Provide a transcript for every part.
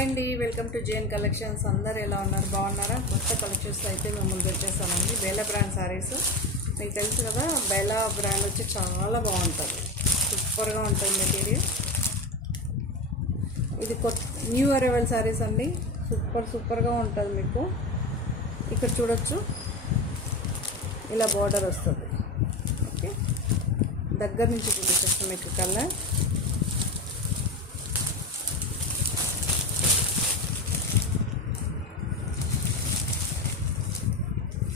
Hi అండి, welcome to JN collections. అందరు ఎలా ఉన్నారు? బాగున్నారా? కొత్త కలెక్షన్స్ అయితే మేము ముందు వచ్చేసామండి. బేలా బ్రాండ్ శారీస్ మీకు తెలుసు కదా. బేలా బ్రాండ్ వచ్చి చాలా బాగుంటుంది, సూపర్గా ఉంటుంది మెటీరియల్. ఇది న్యూ అరైవల్ శారీస్ అండి, సూపర్గా ఉంటుంది. మీకు ఇక్కడ చూడొచ్చు, ఇలా బార్డర్ వస్తుంది. ఓకే, దగ్గర నుంచి చూపించేస్తాం మీకు కలర్.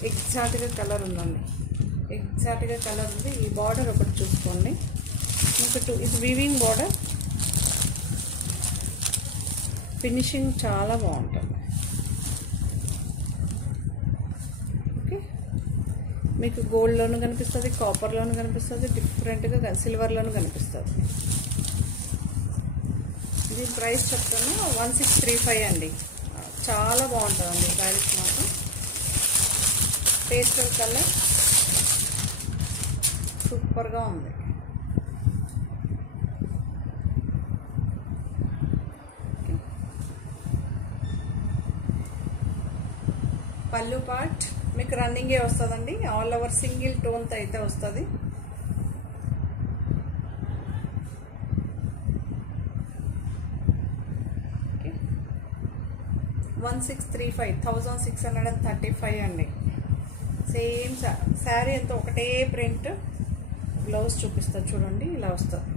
ఎగ్జాక్ట్గా కలర్ ఉందండి, ఎగ్జాక్ట్గా కలర్ ఉంది. ఈ బార్డర్ ఒకటి చూసుకోండి. ఇంకా ఇది వీవింగ్ బార్డర్, ఫినిషింగ్ చాలా బాగుంటుంది. ఓకే, మీకు గోల్డ్లోనూ కనిపిస్తుంది, కాపర్లోనూ కనిపిస్తుంది, డిఫరెంట్గా సిల్వర్లోనూ కనిపిస్తుంది. ఇది ప్రైస్ చెప్తాను 1635 అండి. చాలా బాగుంటుందండి ప్రైస్ మాత్రం. పేస్టల్ కలర్ సూపర్గా ఉంది. పళ్ళు పార్ట్ మీకు రన్నింగే వస్తుందండి, ఆల్ ఓవర్ సింగిల్ టోన్తో అయితే వస్తుంది. ఓకే, 1635 అండి. సేమ్ శారీ అంతా ఒకటే ప్రింట్. బ్లౌజ్ చూపిస్తుంది చూడండి, ఇలా వస్తుంది.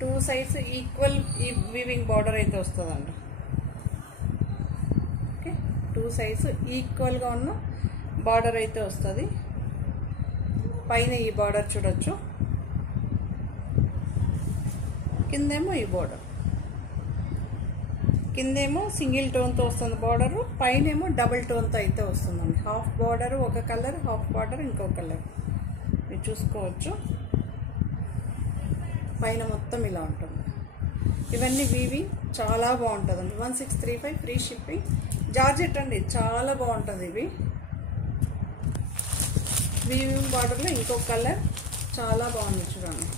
టూ సైడ్స్ ఈక్వల్ ఈ వీవింగ్ బార్డర్ అయితే వస్తుందండి. ఓకే, టూ సైడ్స్ ఈక్వల్గా ఉన్న బార్డర్ అయితే వస్తుంది. పైన ఈ బార్డర్ చూడొచ్చు, కిందేమో ఈ బార్డర్. కిందేమో సింగిల్ టోన్తో వస్తుంది బార్డరు, పైనేమో డబుల్ టోన్తో అయితే వస్తుందండి. హాఫ్ బార్డర్ ఒక కలర్, హాఫ్ బార్డర్ ఇంకో కలర్ మీరు చూసుకోవచ్చు. పైన మొత్తం ఇలా ఉంటుంది. ఇవన్నీ వీవింగ్ చాలా బాగుంటుందండి. 1635 ఫ్రీ షిప్పింగ్. జార్జెట్ అండి, చాలా బాగుంటుంది. ఇవి వీవింగ్ బార్డర్లో ఇంకో కలర్ చాలా బాగుంది చూడండి.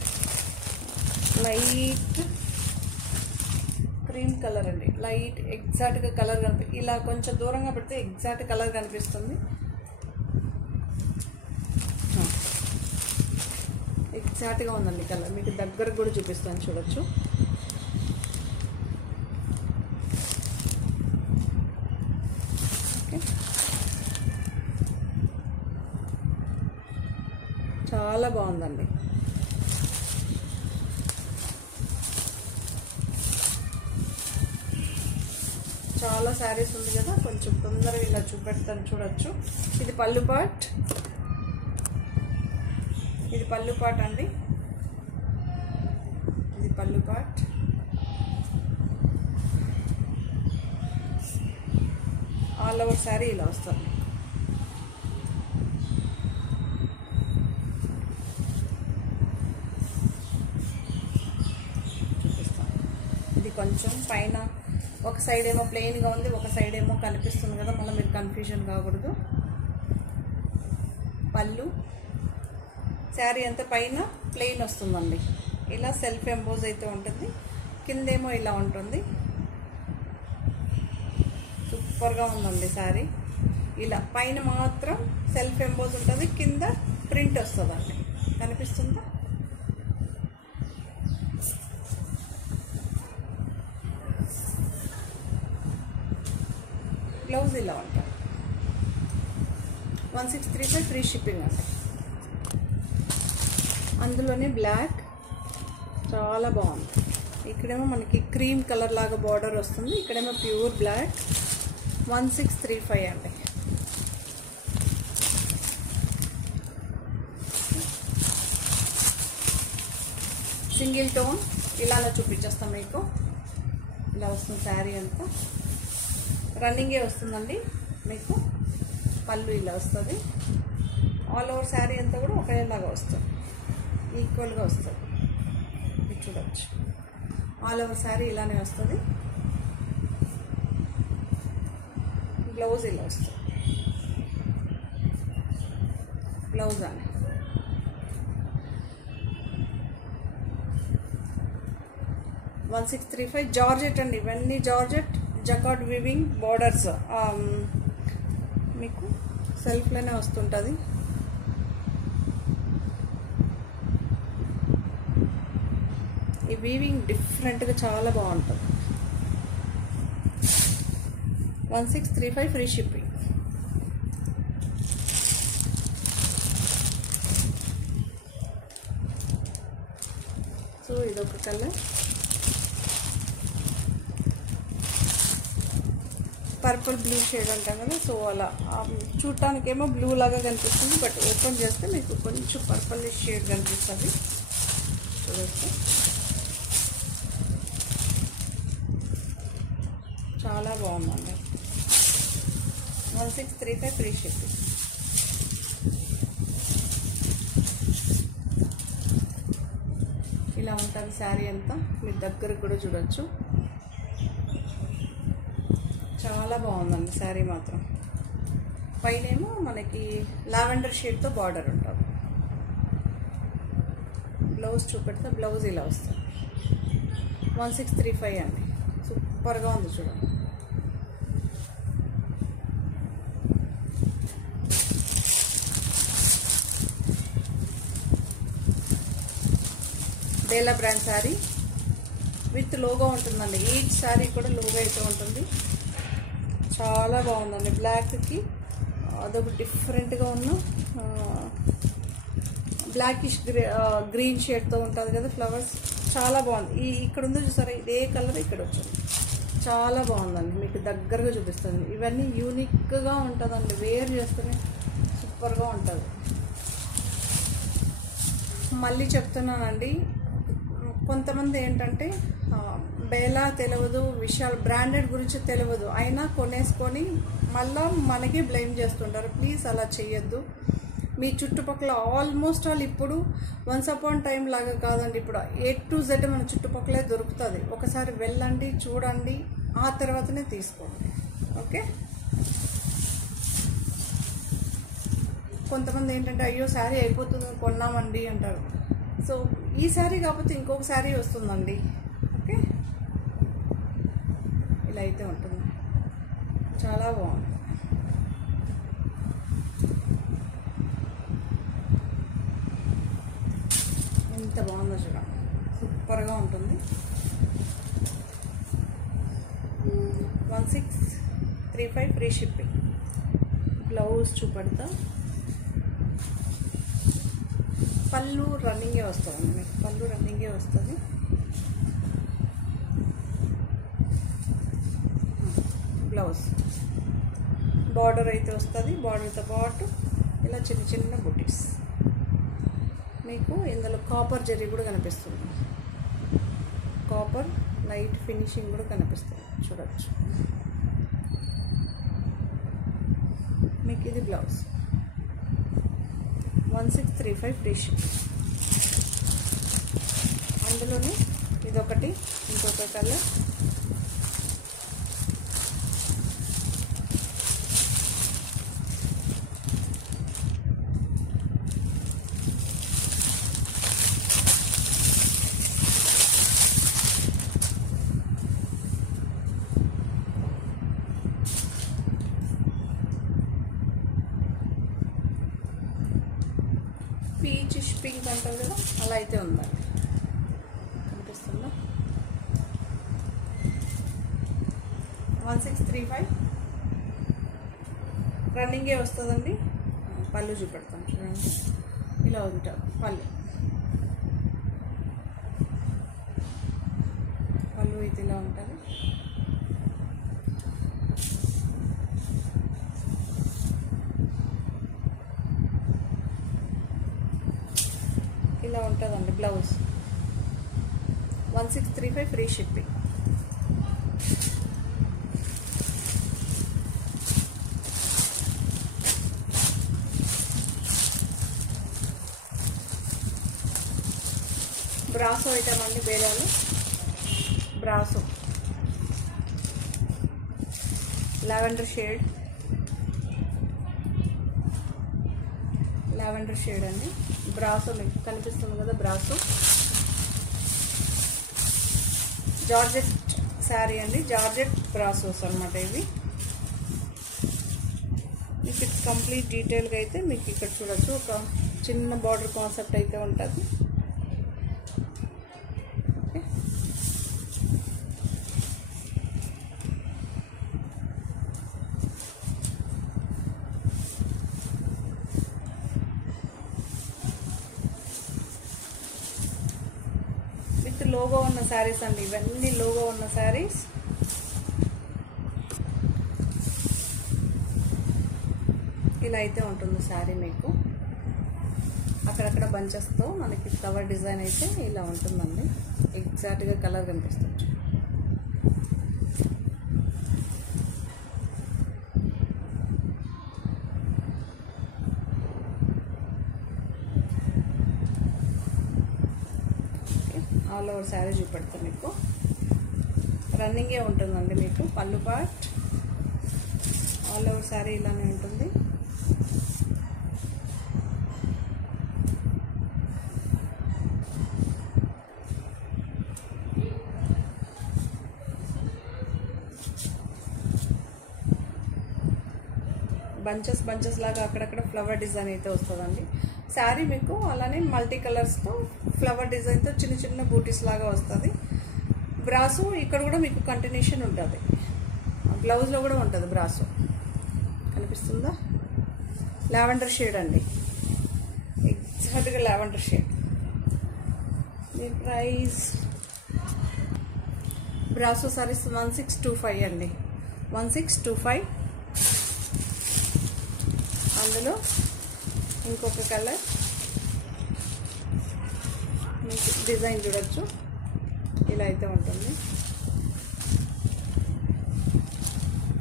లైట్ క్రీమ్ కలర్ అండి, లైట్ ఎగ్జాక్ట్గా కలర్ ఇలా కొంచెం దూరంగా పెడితే ఎగ్జాక్ట్ కలర్ కనిపిస్తుంది. ఎగ్జాక్ట్గా ఉందండి కలర్. మీకు దగ్గరకు కూడా చూపిస్తాను, చూడొచ్చు. ఓకే, చాలా బాగుందండి. చాలా శారీస్ ఉంది కదా, కొంచెం తొందరగా ఇలా చూపెడతాను, చూడొచ్చు. ఇది పళ్ళు పార్ట్, ఇది పళ్ళు పార్ట్ అండి. ఇది పళ్ళు పార్ట్. ఆల్ ఓవర్ శారీ ఇలా వస్తుంది. చూపిస్తాను. ఇది కొంచెం పైన ఒక సైడ్ ఏమో ప్లెయిన్గా ఉంది, ఒక సైడ్ ఏమో కనిపిస్తుంది కదా, మళ్ళీ మీరు కన్ఫ్యూజన్ కాకూడదు. పళ్ళు శారీ అంతా పైన ప్లెయిన్ వస్తుందండి, ఇలా సెల్ఫ్ ఎంబోజ్ అయితే ఉంటుంది. కిందేమో ఇలా ఉంటుంది. సూపర్గా ఉందండి శారీ. ఇలా పైన మాత్రం సెల్ఫ్ ఎంబోజ్ ఉంటుంది, కింద ప్రింట్ వస్తుందండి. కనిపిస్తుందా? బ్లౌజ్ ఇలా ఉంటుంది. 1635 ఫ్రీ షిప్పింగ్ అండి. అందులోనే బ్లాక్ చాలా బాగుంది. ఇక్కడేమో మనకి క్రీమ్ కలర్ లాగా బార్డర్ వస్తుంది, ఇక్కడేమో ప్యూర్ బ్లాక్. 1635 అండి. సింగిల్ టోన్ ఇలానే చూపించేస్తాం మీకు. ఇలా వస్తుంది శారీ అంతా, రన్నింగే వస్తుందండి. మీకు పళ్ళు ఇలా వస్తుంది. ఆల్ ఓవర్ శారీ అంతా కూడా ఒకేలాగా వస్తుంది, ఈక్వల్గా వస్తుంది. ఇది చూడవచ్చు, ఆల్ ఓవర్ శారీ ఇలానే వస్తుంది. బ్లౌజ్ ఇలా వస్తుంది. బ్లౌజ్ అని. $1635 జార్జెట్ అండి. ఇవన్నీ జార్జెట్ జకార్డ్ వివింగ్ బార్డర్స్, మీకు సెల్ఫ్లోనే వస్తుంటుంది. ఈ వీవింగ్ డిఫరెంట్గా చాలా బాగుంటుంది. 1635 ఫ్రీ షిప్పింగ్. సో ఇదొక కలర్, పర్పుల్ బ్లూ షేడ్ అంటాం కదా. సో అలా చూడటానికేమో బ్లూ లాగా కనిపిస్తుంది, బట్ ఓపెన్ చేస్తే మీకు కొంచెం పర్పుల్ షేడ్ కనిపిస్తుంది. చూడొచ్చు, చాలా బాగుందండి. 1635 ఫ్రీ షిప్పింగ్. ఇలా ఉంటుంది శారీ అంతా. మీరు దగ్గరకు కూడా చూడొచ్చు, చాలా బాగుందండి శారీ మాత్రం. పైనేమో మనకి లావెండర్ షేడ్తో బార్డర్ ఉంటుంది. బ్లౌజ్ చూపెడితే బ్లౌజ్ ఇలా వస్తుంది. 1635 అండి. సూపర్గా ఉంది చూడండి. డేలా బ్రాండ్ శారీ విత్ లోగో ఉంటుందండి. ఈచ్ శారీ కూడా లోగో అయితే ఉంటుంది. చాలా బాగుందండి. బ్లాక్కి అదొక డిఫరెంట్గా ఉన్న బ్లాకిష్ గ్రీన్ షేడ్తో ఉంటుంది కదా ఫ్లవర్స్, చాలా బాగుంది. ఇక్కడ ఉందో చూసారా, ఇదే కలర్ ఇక్కడ వచ్చింది. చాలా బాగుందండి. మీకు దగ్గరగా చూపిస్తుంది. ఇవన్నీ యూనిక్గా ఉంటుందండి. వేర్ చేస్తేనే సూపర్గా ఉంటుంది. మళ్ళీ చెప్తున్నానండి, కొంతమంది ఏంటంటే బేలా తెలియదు, విశాల్ బ్రాండెడ్ గురించి తెలియదు, అయినా కొనేసుకొని మళ్ళీ మనకి బ్లేమ్ చేస్తుంటారు. ప్లీజ్ అలా చెయ్యొద్దు. మీ చుట్టుపక్కల ఆల్మోస్ట్ ఆల్ ఇప్పుడు వన్స్ అపాన్ టైం లాగా కాదండి, ఇప్పుడు A to Z మన చుట్టుపక్కలే దొరుకుతుంది. ఒకసారి వెళ్ళండి, చూడండి, ఆ తర్వాతనే తీసుకోండి. ఓకే. కొంతమంది ఏంటంటే అయ్యో శారీ అయిపోతుంది కొన్నామండి అంటారు. సో ఈ శారీ కాకపోతే ఇంకొక శారీ వస్తుందండి. ఓకే, ఇలా అయితే ఉంటుంది. చాలా బాగుంది. ఎంత బాగుందో చూడండి, సూపర్గా ఉంటుంది. 1635 ఫ్రీ షిప్పింగ్. బ్లౌజ్ చూపెడతా. పళ్ళు రన్నింగే వస్తుందండి. మీకు పళ్ళు రన్నింగే వస్తుంది. బ్లౌజ్ బార్డర్ అయితే వస్తుంది. బార్డర్తో పాటు ఇలా చిన్న చిన్న బుటీస్. మీకు ఇందులో కాపర్ జరీ కూడా కనిపిస్తుంది. కాపర్ లైట్ ఫినిషింగ్ కూడా కనిపిస్తుంది, చూడవచ్చు. మీకు ఇది బ్లౌజ్. 1635 free shipping. అందులోనే ఇదొకటి, ఇంకొక కలర్. పీచిష్ పింక్ అంటారు కదా, అలా అయితే ఉందండి. కనిపిస్తుందా? 1635 రన్నింగే వస్తుందండి. పళ్ళు చూపెడతాను చూడండి, ఇలా ఉంటారు పళ్ళు. పళ్ళు ఇది ఇలా ఉంటుంది. ఇలా ఉంటుందండి blouse. 1635 free shipping. Brasso item అండి, బేలాలు బ్రాసో. లావెండర్ షేడ్, లావెండర్ షేడ్ అండి. బ్రాసో మీకు కనిపిస్తుంది కదా, బ్రాసో జార్జెట్ శారీ అండి. జార్జెట్ బ్రాసోస్ అనమాట ఇవి. మీకు కంప్లీట్ డీటెయిల్గా అయితే మీకు ఇక్కడ చూడొచ్చు. ఒక చిన్న బార్డర్ కాన్సెప్ట్ అయితే ఉంటుంది. ఓకే, విత్ లోగో ఉన్న శారీస్ అండి ఇవన్నీ. లోగో ఉన్న శారీస్. ఇలా అయితే ఉంటుంది శారీ మీకు. అక్కడక్కడ బంచెస్తో మనకి ఫ్లవర్ డిజైన్ అయితే ఇలా ఉంటుందండి. ఎగ్జాక్ట్గా కలర్ కనిపిస్తుంది. ఆల్ ఓవర్ శారీ చూపెడతాం మీకు. రన్నింగే ఉంటుందండి మీకు. పళ్ళు పార్ట్ ఆల్ ఓవర్ శారీ ఇలానే ఉంటుంది. బంచెస్ లాగా అక్కడక్కడ ఫ్లవర్ డిజైన్ అయితే వస్తుందండి శారీ మీకు. అలానే మల్టీ కలర్స్తో ఫ్లవర్ డిజైన్తో చిన్న చిన్న బూటీస్ లాగా వస్తుంది. బ్రాసో ఇక్కడ కూడా మీకు కంటిన్యూషన్ ఉంటుంది. బ్లౌజ్లో కూడా ఉంటుంది బ్రాసో. కనిపిస్తుందా? లావెండర్ షేడ్ అండి, ఎగ్జాక్ట్గా లావెండర్ షేడ్. మీ ప్రైస్ బ్రాసో సారీస్ 1625 అండి. 1625. అందులో ఇంకొక కలర్ మీకు డిజైన్ చూడొచ్చు. ఇలా అయితే ఉంటుంది.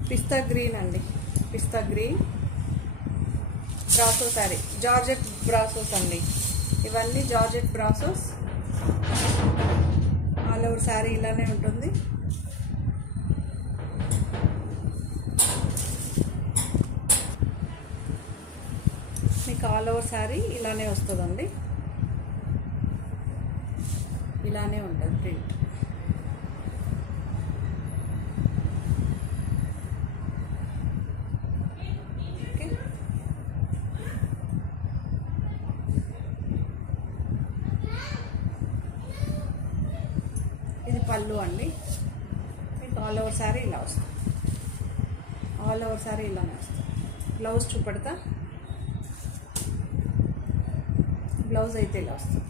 పిస్తా గ్రీన్ అండి. పిస్తా గ్రీన్ బ్రాసో శారీ. జార్జెట్ బ్రాసోస్ అండి ఇవన్నీ. జార్జెట్ బ్రాసోస్. ఆల్ ఓవర్ శారీ ఇలానే ఉంటుంది. మీకు ఆల్ ఓవర్ శారీ ఇలానే వస్తుందండి. ఇలానే ఉంటుంది ప్రింట్. ఓకే, ఇది పళ్ళు అండి. మీకు ఆల్ ఓవర్ శారీ ఇలా వస్తుంది. ఆల్ ఓవర్ శారీ ఇలానే వస్తుంది. బ్లౌజ్ చూపెడతా. బ్లౌజ్ అయితే ఇలా వస్తుంది.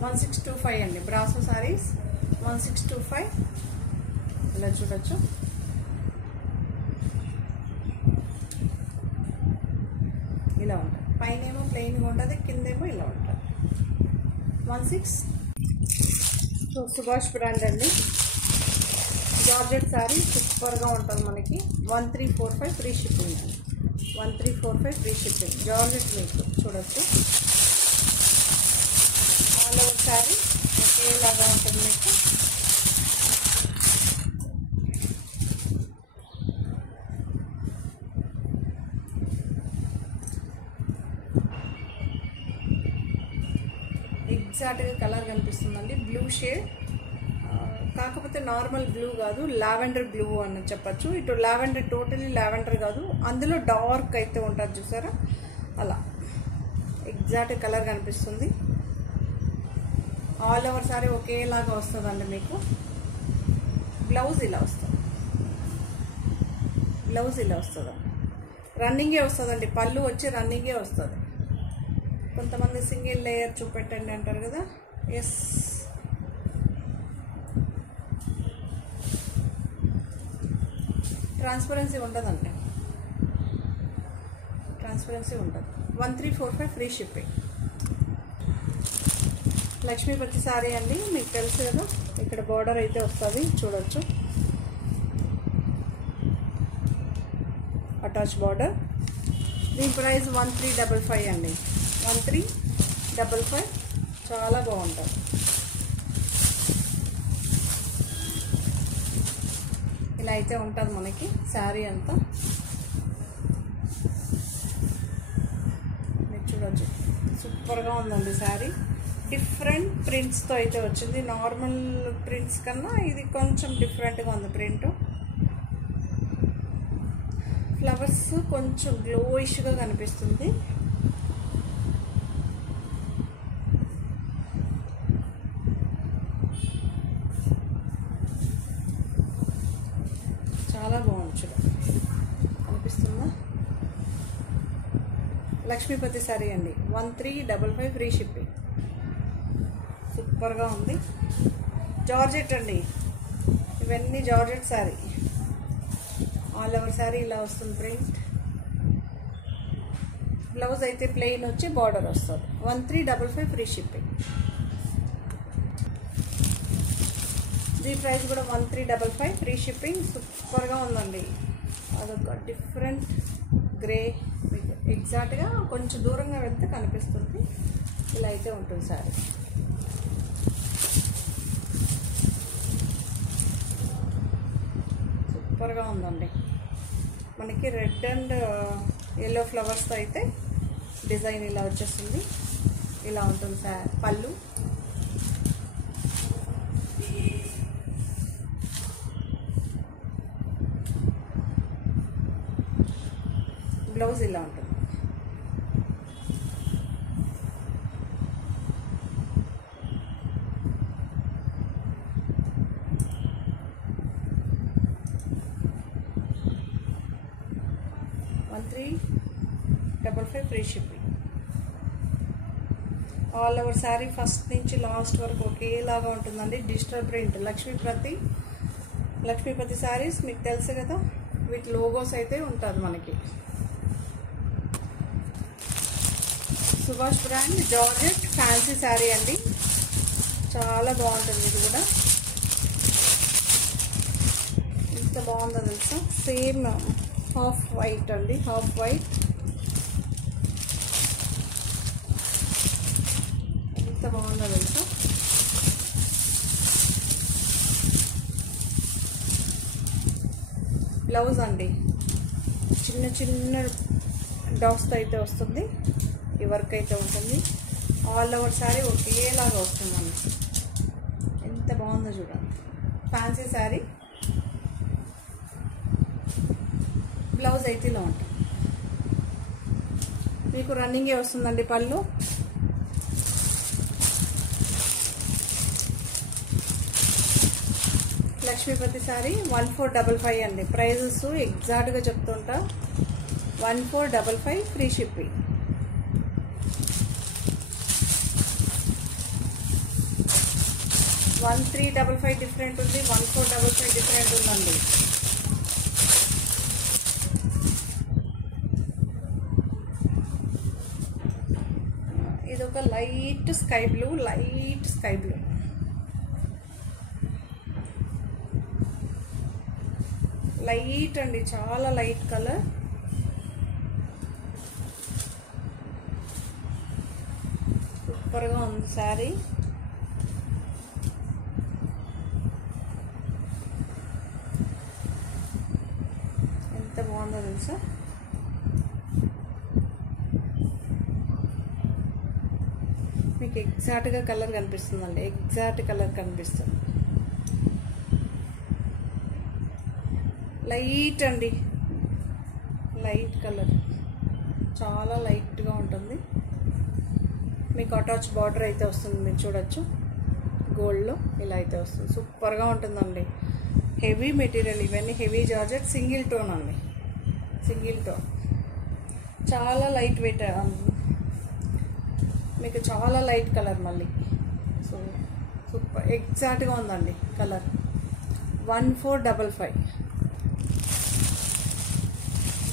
$1625 అండి. బ్రాసో సారీస్ 1625. ఇలా చూడొచ్చు. ఇలా ఉంటుంది. పైన ఏమో ప్లెయిన్గా ఉంటుంది, కిందేమో ఇలా ఉంటుంది. 16. సో సుభాష్ బ్రాండ్ అండి. జార్జెట్ శారీ సూపర్గా ఉంటుంది మనకి. 1345 ఫ్రీ షిప్పింగ్ అండి. 1345 ఫ్రీ షిప్పింగ్. జార్జెట్ మీకు చూడొచ్చు. ఆల్ ఓవర్ శారీ ఒకేలాగా ఉంటుంది మీకు. ఎగ్జాక్ట్గా కలర్ కనిపిస్తుందండి. బ్లూ షేడ్, కాకపోతే నార్మల్ బ్లూ కాదు, లావెండర్ బ్లూ అని చెప్పచ్చు. ఇటు లావెండర్, టోటలీ లావెండర్ కాదు, అందులో డార్క్ అయితే ఉంటుంది చూసారా, అలా ఎగ్జాక్ట్ కలర్ కనిపిస్తుంది. ఆల్ ఓవర్ సారీ ఒకేలాగా వస్తుందండి మీకు. బ్లౌజ్ ఇలా వస్తుంది. బ్లౌజ్ ఇలా వస్తుందండి. రన్నింగే వస్తుందండి. పళ్ళు వచ్చి రన్నింగే వస్తుంది. కొంతమంది సింగిల్ లేయర్ చూపెట్టండి అంటారు కదా. ఎస్, ట్రాన్స్పరెన్సీ ఉండదండి. ట్రాన్స్పరెన్సీ ఉండదు. 1345 ఫ్రీ షిప్పింగ్. లక్ష్మీపతి సారీ అండి, మీకు తెలుసు కదా. ఇక్కడ బార్డర్ అయితే వస్తుంది చూడొచ్చు. ఆ అటాచ్ బార్డర్. దీని ప్రైస్ 1355 అండి. 1355. చాలా బాగుంటుంది. ఇలా అయితే ఉంటుంది మనకి శారీ అంతా. మీరు చూడొచ్చు, సూపర్గా ఉందండి శారీ. డిఫరెంట్ ప్రింట్స్తో అయితే వచ్చింది. నార్మల్ ప్రింట్స్ కన్నా ఇది కొంచెం డిఫరెంట్గా ఉంది ప్రింట్. ఫ్లవర్స్ కొంచెం గ్లోయిష్గా కనిపిస్తుంది. చాలా బాగుంది చూడండి, కనిపిస్తుందా? లక్ష్మీపతి శారీ అండి. 1355 ఫ్రీ షిప్పింగ్. సూపర్గా ఉంది. జార్జెట్ అండి, ఇవన్నీ georgette sari. All over sari ఇలా వస్తుంది ప్రింట్. బ్లౌజ్ అయితే ప్లెయిన్ వచ్చి బార్డర్ వస్తుంది. 1355 ఫ్రీ షిప్పింగ్. దీని ప్రైస్ కూడా 1355 ఫ్రీ షిప్పింగ్. సూపర్గా ఉందండి. అదొక డిఫరెంట్ గ్రే, మీకు ఎగ్జాక్ట్గా కొంచెం దూరంగా వెళ్తే కనిపిస్తుంది. ఇలా అయితే ఉంటుంది శారీ. సూపర్గా ఉందండి. మనకి రెడ్ అండ్ ఎల్లో ఫ్లవర్స్తో అయితే డిజైన్ ఇలా వచ్చేస్తుంది. ఇలా ఉంటుంది పళ్ళు. బ్లౌజ్ ఇలా ఉంటుంది. $1355 free shipping. All over sari first నుంచి లాస్ట్ వరకు ఒకేలాగా ఉంటుందండి. Digital print. లక్ష్మీపతి శారీస్ మీకు తెలుసు కదా, విత్ లోగోస్ అయితే ఉంటుంది మనకి. Subhash brand georgette fancy sari అండి. చాలా బాగుంటుంది. ఇది కూడా ఎంత బాగుందో తెలుసా? సేమ్ హాఫ్ వైట్ అండి, హాఫ్ వైట్. ఎంత బాగుందో తెలుసా? బ్లౌజ్ అండి చిన్న చిన్న డాట్స్తో అయితే వస్తుంది. ఈ వర్క్ అయితే ఉంటుంది. ఆల్ ఓవర్ శారీ ఒకేలాగా వస్తుందండి. ఎంత బాగుందో చూడండి. ఫ్యాన్సీ శారీ. బ్లౌజ్ అయితే ఇలా ఉంటుంది. మీకు రన్నింగే వస్తుందండి పళ్ళు. లక్ష్మీపతి శారీ 1455 అండి. ప్రైజెస్ ఎగ్జాక్ట్గా చెప్తుంటా. 1455 ఫ్రీ షిప్పింగ్. $1355 డిఫరెంట్ ఉంది, 1455 డిఫరెంట్ ఉందండి. ఇది ఒక light sky blue, light sky blue. Light అండి, చాలా లైట్ కలర్. సూపర్గా ఉంది శారీ. ఎంత బాగుందో తెలుసా? మీకు ఎగ్జాక్ట్గా కలర్ కనిపిస్తుందండి. ఎగ్జాక్ట్ కలర్ కనిపిస్తుంది. లైట్ అండి, లైట్ కలర్. చాలా లైట్గా ఉంటుంది. మీకు అటాచ్ బార్డర్ అయితే వస్తుంది. మీరు చూడొచ్చు, గోల్డ్లో ఇలా అయితే వస్తుంది. సూపర్గా ఉంటుందండి. Heavy material. ఇవన్నీ హెవీ జార్జెట్. సింగిల్ టోన్ అండి, సింగిల్ టోన్. చాలా లైట్ వెయిట్. మీకు చాలా లైట్ కలర్ మళ్ళీ. సో సూపర్ ఎగ్జాక్ట్గా ఉందండి colour. 1455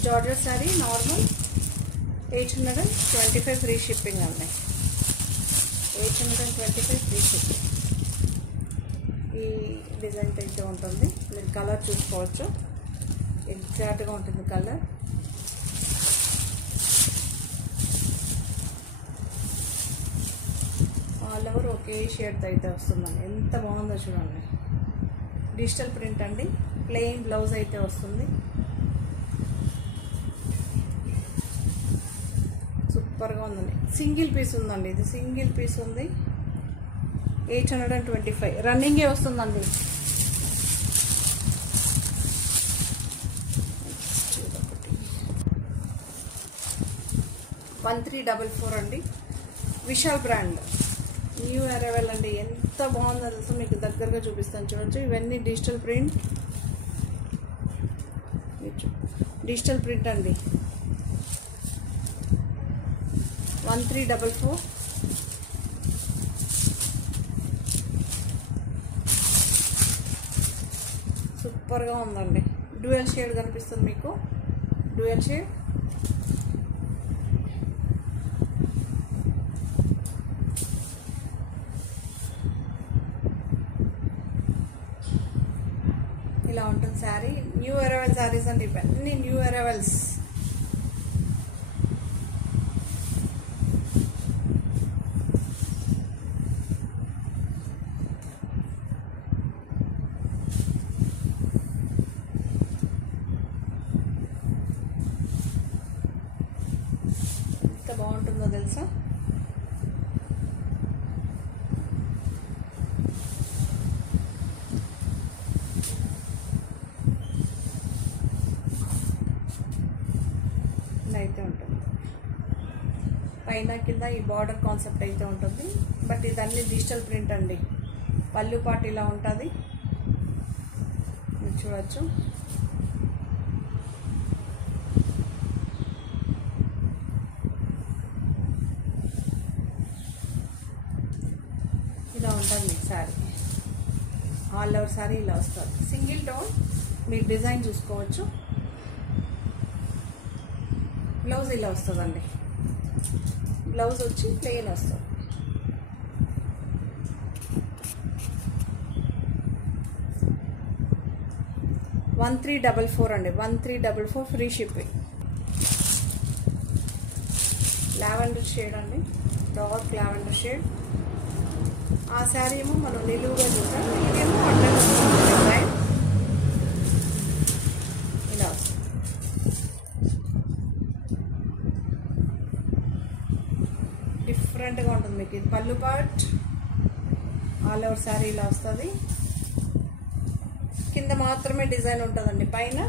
georgette sari. Normal 825 free shipping అండి. 825 ఫ్రీ షిప్పింగ్. ఈ డిజైన్ అయితే ఉంటుంది. మీరు కలర్ చూసుకోవచ్చు. ఎగ్జాక్ట్గా ఉంటుంది కలర్. ఆల్ ఓవర్ ఒకే షేడ్తో అయితే వస్తుందండి. ఎంత బాగుందో చూడండి. డిజిటల్ ప్రింట్ అండి. ప్లెయిన్ బ్లౌజ్ అయితే వస్తుంది. సూపర్గా ఉందండి. సింగిల్ పీస్ ఉందండి. ఇది సింగిల్ పీస్ ఉంది. 825 రన్నింగే వస్తుందండి. 1344 అండి. విశాల్ బ్రాండ్ న్యూ అరైవల్ అండి. ఎంత బాగుందో తెలుసు, మీకు దగ్గరగా చూపిస్తాను చూడొచ్చు. ఇవన్నీ డిజిటల్ ప్రింట్, డిజిటల్ ప్రింట్ అండి. 1344 సూపర్గా ఉందండి. డ్యూయల్ షేడ్ కనిపిస్తుంది మీకు. డ్యూయల్ షేడ్ ఇలా ఉంటుంది శారీ. న్యూ అరైవల్ శారీస్ అండి ఇవన్నీ. New arrivals. ఎంత బాగుంటుందో తెలుసా. అయితే ఉంటుంది. పైన కింద ఈ బార్డర్ కాన్సెప్ట్ అయితే ఉంటుంది. బట్ ఇదన్నీ డిజిటల్ ప్రింట్ అండి. పళ్ళు పాటు ఇలా ఉంటుంది, మీరు చూడవచ్చు. ఇలా ఉంటుంది శారీ. ఆల్ ఓవర్ శారీ ఇలా వస్తుంది. సింగిల్ టోన్ మీరు డిజైన్ చూసుకోవచ్చు. బ్లౌజ్ ఇలా వస్తుందండి. బ్లౌజ్ వచ్చి ప్లెయిన్ వస్తుంది. $1344 అండి. 1344 ఫ్రీ షిప్పింగ్. లావెండర్ షేడ్ అండి. Dark lavender shade. ఆ శారీ ఏమో మనం నిలువుగా చూసాం. ఇదేమో అడ్డంగా డిజైన్ ఇలా వస్తుంది. డిఫరెంట్గా ఉంటుంది మీకు. ఇది పళ్ళు పార్ట్. ఆల్ ఓవర్ శారీ ఇలా వస్తుంది. కింద మాత్రమే డిజైన్ ఉంటుందండి. పైన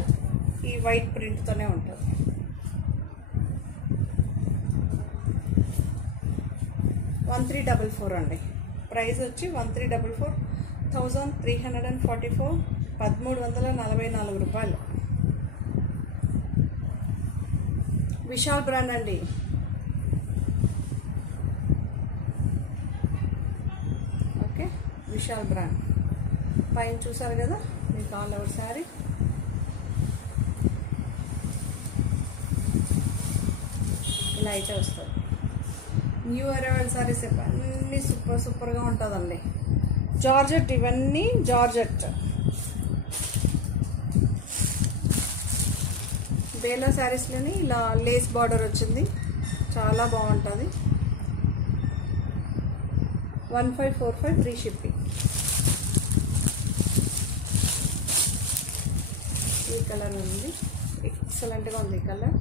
ఈ వైట్ ప్రింట్తోనే ఉంటుంది. $1344 అండి. ప్రైస్ వచ్చి 1344. 1344 1344 రూపాయలు. విశాల్ బ్రాండ్ అండి. Okay, Vishal brand. పైన చూసారు కదా మీకు ఆల్ ఓవర్ శారీ. ఇలా అయితే వస్తుంది. న్యూ అరైవల్ శారీస్ అన్నీ సూపర్గా ఉంటుందండి. జార్జెట్, ఇవన్నీ జార్జెట్. బేలా శారీస్లోని ఇలా లేస్ బార్డర్ వచ్చింది. చాలా బాగుంటుంది. 1545 ఫ్రీ షిప్పింగ్. ఈ కలర్ ఉంది. ఎక్సలెంట్గా ఉంది ఈ కలర్.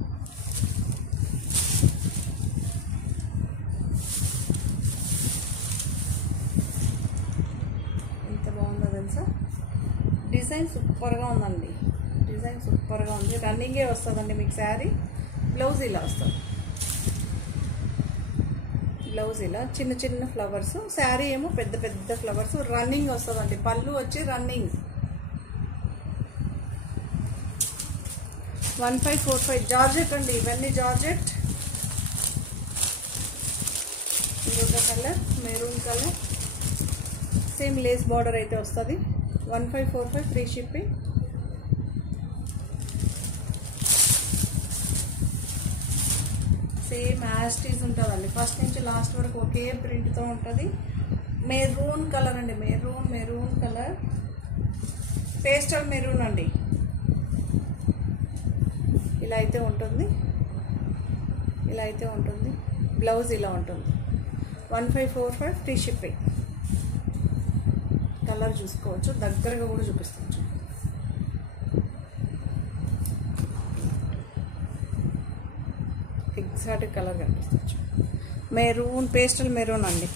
ఎంత బాగుందో తెలుసా. డిజైన్ సూపర్గా ఉందండి. డిజైన్ సూపర్గా ఉంది. రన్నింగే వస్తుందండి మీకు శారీ. బ్లౌజ్ ఇలా వస్తుంది. బ్లౌజ్ ఇలా చిన్న చిన్న ఫ్లవర్స్. శారీ ఏమో పెద్ద పెద్ద ఫ్లవర్స్. రన్నింగ్ వస్తుందండి. పళ్ళు వచ్చి రన్నింగ్. 1545 జార్జెట్ అండి. ఇవన్నీ జార్జెట్. ఇంకొక colour maroon colour. Same lace border అయితే వస్తుంది. 1545 ఫ్రీ షిప్పింగ్. సేమ్ యాస్టీస్ ఉంటుందండి. ఫస్ట్ నుంచి లాస్ట్ వరకు ఒకే ప్రింట్తో ఉంటుంది. మెరూన్ కలర్ అండి. Maroon colour. పేస్టల్ మెరూన్ అండి. ఇలా అయితే ఉంటుంది. ఇలా అయితే ఉంటుంది. బ్లౌజ్ ఇలా ఉంటుంది. 1545 ఫ్రీ షిప్పింగ్. కలర్ చూసుకోవచ్చు, దగ్గరగా కూడా చూపిస్తాను. ఎగ్జాక్ట్ కలర్ కనిపిస్తుంది. మెరూన్, పేస్టల్ మెరూన్ అండి.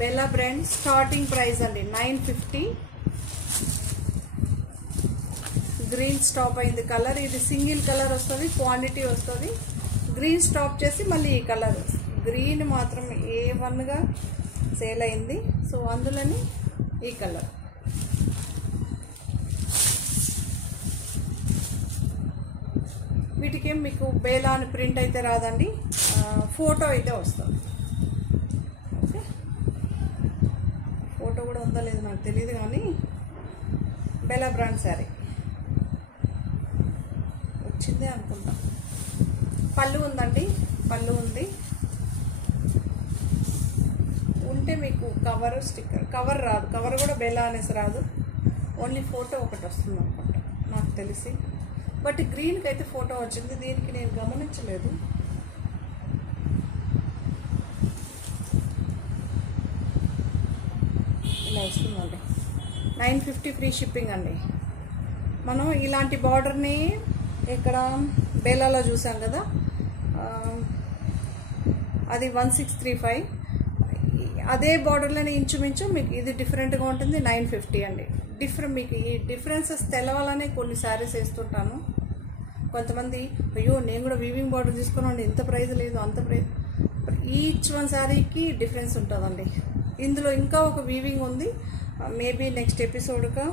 బెల్లా బ్రాండ్ స్టార్టింగ్ ప్రైస్ అండి 950. గ్రీన్ స్టాప్ అయింది కలర్. ఇది సింగిల్ కలర్ వస్తుంది, క్వాంటిటీ వస్తుంది. గ్రీన్ స్టాప్ చేసి మళ్ళీ ఈ కలర్. గ్రీన్ మాత్రం A1గా సేల్ అయింది, సో అందులోని ఈ కలర్. వీటికి మీకు బేలా అని ప్రింట్ అయితే రాదండి, ఫోటో అయితే వస్తుంది. ఓకే, ఫోటో కూడా ఉందా లేదు నాకు తెలియదు, కానీ బెల్లా బ్రాండ్ శారీ వచ్చిందే అనుకుంటా. పళ్ళు ఉందండి, పళ్ళు ఉంది. ఉంటే మీకు కవర్, స్టిక్కర్, కవర్ రాదు. కవర్ కూడా బెల్లా అనేసి రాదు, ఓన్లీ ఫోటో ఒకటి వస్తుంది అనుకుంటా నాకు తెలిసి. బట్ గ్రీన్కి అయితే ఫోటో వచ్చింది, దీనికి నేను గమనించలేదు. ఇలా వస్తుందండి. 950 ఫ్రీ షిప్పింగ్ అండి. మనం ఇలాంటి బార్డర్ని ఇక్కడ బేలాలో చూసాం కదా, అది 1635. అదే బార్డర్లోనే ఇంచుమించు మీకు ఇది డిఫరెంట్గా ఉంటుంది. 950 అండి. మీకు ఈ డిఫరెన్సెస్ తెలవాలనే కొన్ని శారీస్ వేస్తుంటాను. కొంతమంది అయ్యో నేను కూడా వీవింగ్ బార్డర్ తీసుకున్నాను, ఇంత ప్రైస్ లేదు అంత ప్రైస్. ఈచ్ వన్ శారీకి డిఫరెన్స్ ఉంటుందండి. ఇందులో ఇంకా ఒక వీవింగ్ ఉంది, మేబీ నెక్స్ట్ ఎపిసోడ్గా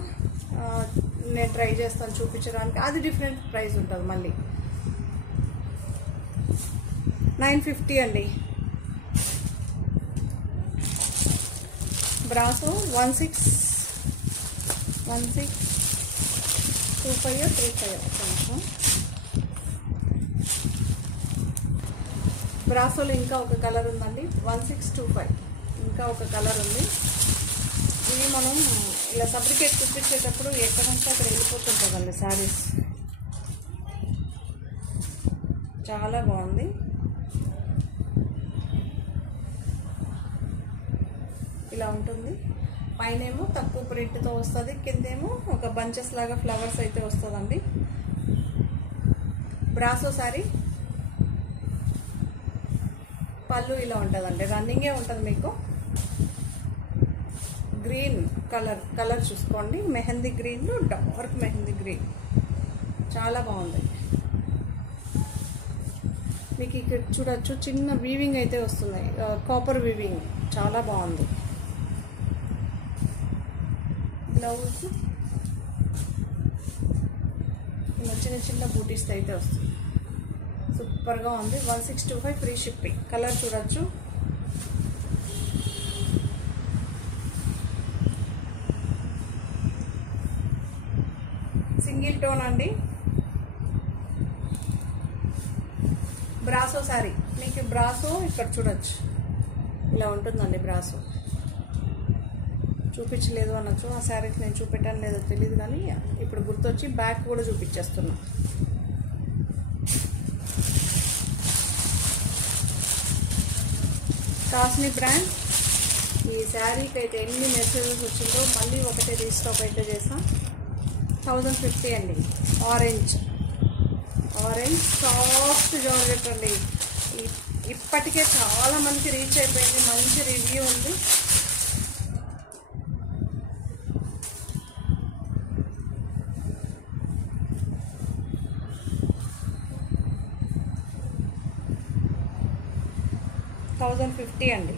నేను ట్రై చేస్తాను చూపించడానికి. అది డిఫరెంట్ ప్రైస్ ఉంటుంది మళ్ళీ. 950 అండి. బ్రాసో 1625 బ్రాసోలో ఇంకా ఒక కలర్ ఉందండి, 1625 ఇంకా ఒక కలర్ ఉంది. ఇవి మనం ఇలా సబ్రికేట్ చూపించేటప్పుడు ఎక్కడ నుంచి అక్కడ వెళ్ళిపోతుంటుందండి శారీస్. చాలా బాగుంది. ఇలా ఉంటుంది. పైనేమో తక్కువ ప్రింట్తో వస్తుంది, కిందేమో ఒక బంచెస్ లాగా ఫ్లవర్స్ అయితే వస్తుందండి. బ్రాసో శారీ. పళ్ళు ఇలా ఉంటుందండి, రన్నింగే ఉంటుంది మీకు. గ్రీన్ కలర్ చూసుకోండి, మెహందీ గ్రీన్లో డార్క్ మెహందీ గ్రీన్, చాలా బాగుంది. మీకు ఇక్కడ చూడొచ్చు చిన్న వీవింగ్ అయితే వస్తున్నాయి, కాపర్ వీవింగ్, చాలా బాగుంది. బ్లౌజ్ ఇలా చిన్న చిన్న బూటీస్ అయితే వస్తుంది, సూపర్గా ఉంది. 1625 ఫ్రీ షిప్పింగ్. కలర్ చూడొచ్చు. సింగిల్ టోన్ అండి. బ్రాసో శారీ. మీకు బ్రాసో ఇక్కడ చూడొచ్చు, ఇలా ఉంటుందండి. బ్రాసో చూపించలేదు అనొచ్చు, ఆ శారీకి నేను చూపెట్టాను లేదో తెలియదు, కానీ ఇప్పుడు గుర్తొచ్చి బ్యాక్ కూడా చూపించేస్తున్నా. కాస్ని బ్రాండ్. ఈ శారీకి అయితే ఎన్ని మెసేజెస్ వచ్చిందో మళ్ళీ ఒకటే రీస్టాక్ అయితే చేసాం. 1050 అండి. ఆరెంజ్ సాఫ్ట్ జార్జెట్ అండి. ఇప్పటికే చాలా మందికి రీచ్ అయిపోయింది, మంచి రివ్యూ ఉంది. $1050 అండి.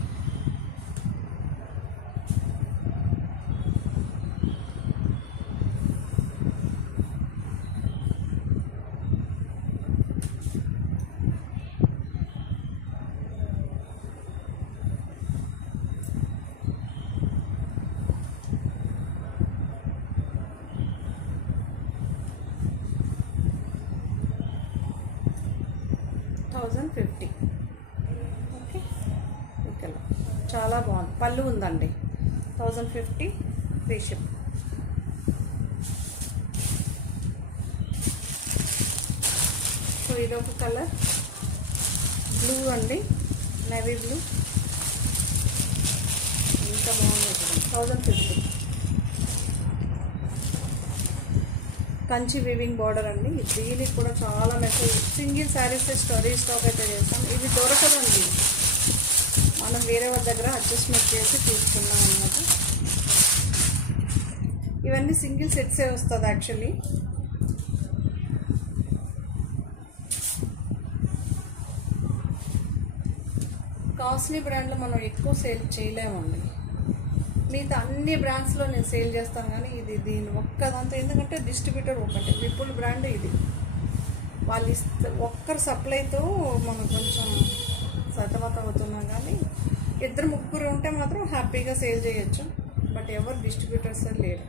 $1050. ఓకే, ఇక్కడ చాలా బాగుంది. పళ్ళు ఉందండి. 1050 ఫ్రీ షిప్. సో ఇదొక కలర్. బ్లూ అండి, నేవీ బ్లూ. ఎంత బాగుంది చూడండి. 1050. కంచి వీవింగ్ బార్డర్ అండి. దీనికి కూడా చాలా మెసేజ్. సింగిల్ శారీస్ రీస్టాక్ అయితే చేస్తాం. ఇది దొరకదండి, మనం వేరే వాళ్ళ దగ్గర అడ్జస్ట్మెంట్ చేసి తీసుకున్నాం అన్నమాట. ఇవన్నీ సింగిల్ సెట్సే వస్తుంది యాక్చువల్లీ. కాస్ట్లీ బ్రాండ్లో మనం ఎక్కువ సేల్ చేయలేమండి. మిగతా అన్ని బ్రాండ్స్లో నేను సేల్ చేస్తాను, కానీ ఇది దీని ఒక్కదంతా, ఎందుకంటే డిస్ట్రిబ్యూటర్ ఒకటి విపుల్ బ్రాండ్. ఇది వాళ్ళు ఒక్కరు సప్లైతో మనం కొంచెం సతమతం అవుతున్నాం, కానీ ఇద్దరు ముగ్గురు ఉంటే మాత్రం హ్యాపీగా సేల్ చేయొచ్చు. బట్ ఎవరు డిస్ట్రిబ్యూటర్స్ లేరు.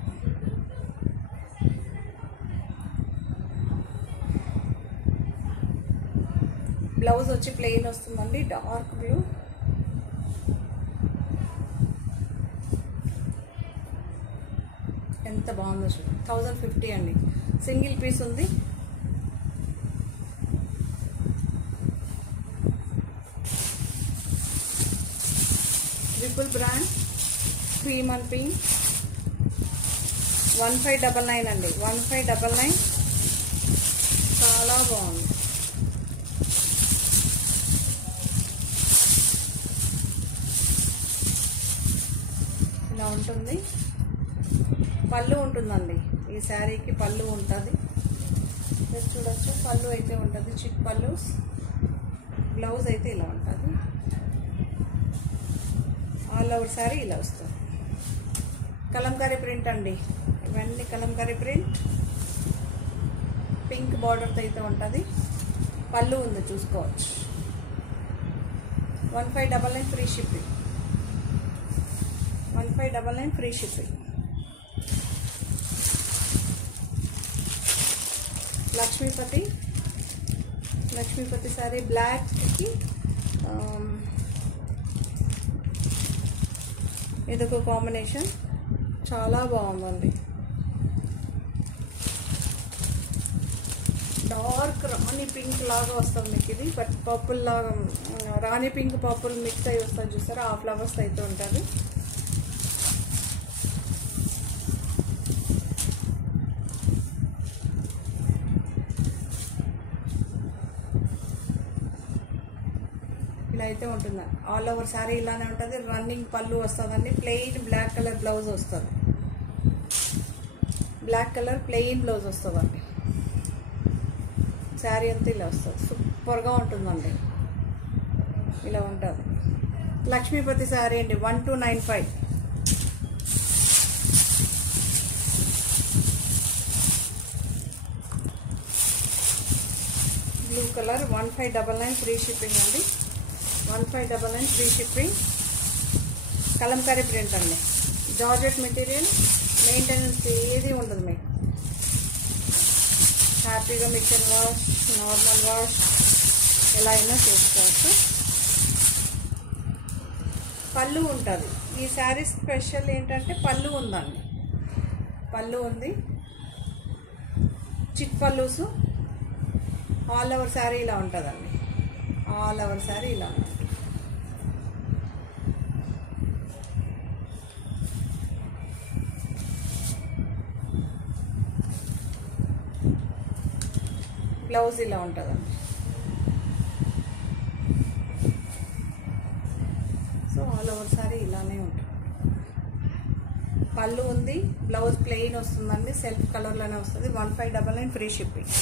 బ్లౌజ్ వచ్చి ప్లెయిన్ వస్తుందండి, డార్క్ బ్లూ. ఎంత బాగుందో చూడండి. 1050 అండి. సింగిల్ పీస్ ఉంది. Vipul brand cream and pink. 1599 అండి. 1599. చాలా బాగుంది. ఇలా ఉంటుంది. పళ్ళు ఉంటుందండి ఈ శారీకి. పళ్ళు ఉంటుంది, మీరు చూడొచ్చు. పళ్ళు అయితే ఉంటుంది, చిక్ పళ్ళు. బ్లౌజ్ అయితే ఇలా ఉంటుంది. ఆల్ ఓవర్ శారీ ఇలా వస్తుంది. కలంకారీ ప్రింట్ అండి. ఇవన్నీ కలంకారీ ప్రింట్. పింక్ బార్డర్తో అయితే ఉంటుంది. పళ్ళు ఉంది, చూసుకోవచ్చు. 1599 free shipping. 1599 free shipping. Laxmipati sari బ్లాక్కి ఇదొక కాంబినేషన్. చాలా బాగుందండి. డార్క్ రాణి పింక్ లాగా వస్తుంది మీకు ఇది. బట్ పర్పుల్ లాగా, రాణి పింక్ పర్పుల్ మిక్స్ అయ్యి వస్తుంది చూసారా, ఆ ఫ్లవర్స్ అయితే ఉంటుంది. ఇలా అయితే ఉంటుంది. ఆల్ ఓవర్ శారీ ఇలానే ఉంటుంది. రన్నింగ్ పళ్ళు వస్తుందండి. ప్లెయిన్ బ్లాక్ కలర్ బ్లౌజ్ వస్తుంది. బ్లాక్ కలర్ ప్లెయిన్ బ్లౌజ్ వస్తుందండి. శారీ అంతా ఇలా వస్తుంది. సూపర్గా ఉంటుందండి. ఇలా ఉంటుంది. లక్ష్మీపతి శారీ అండి. 1295. Blue colour. 1599 ఫ్రీ షిప్పింగ్ అండి. 1599 ఫ్రీ షిప్పింగ్. కలంకారీ ప్రింట్ అండి. Georgette material. మెయింటెనెన్స్ ఏది ఉండదు మీకు. హ్యాపీగా మిక్సర్ వాష్, నార్మల్ వాష్ ఎలా అయినా చేసుకోవచ్చు. పళ్ళు ఉంటుంది. ఈ శారీ స్పెషల్ ఏంటంటే పళ్ళు ఉందండి. పళ్ళు ఉంది, చిక్ పళ్ళుసు. ఆల్ ఓవర్ శారీ ఇలా ఉంటుందండి. ఆల్ ఓవర్ శారీ ఇలా ఉంటుంది. బ్లౌజ్ ఇలా ఉంటుందండి. సో ఆల్ ఓవర్ శారీ ఇలానే ఉంటుంది. పళ్ళు ఉంది, బ్లౌజ్ ప్లెయిన్ వస్తుందండి. సెల్ఫ్ కలర్లోనే వస్తుంది. 1599 ఫ్రీ షిప్పింగ్.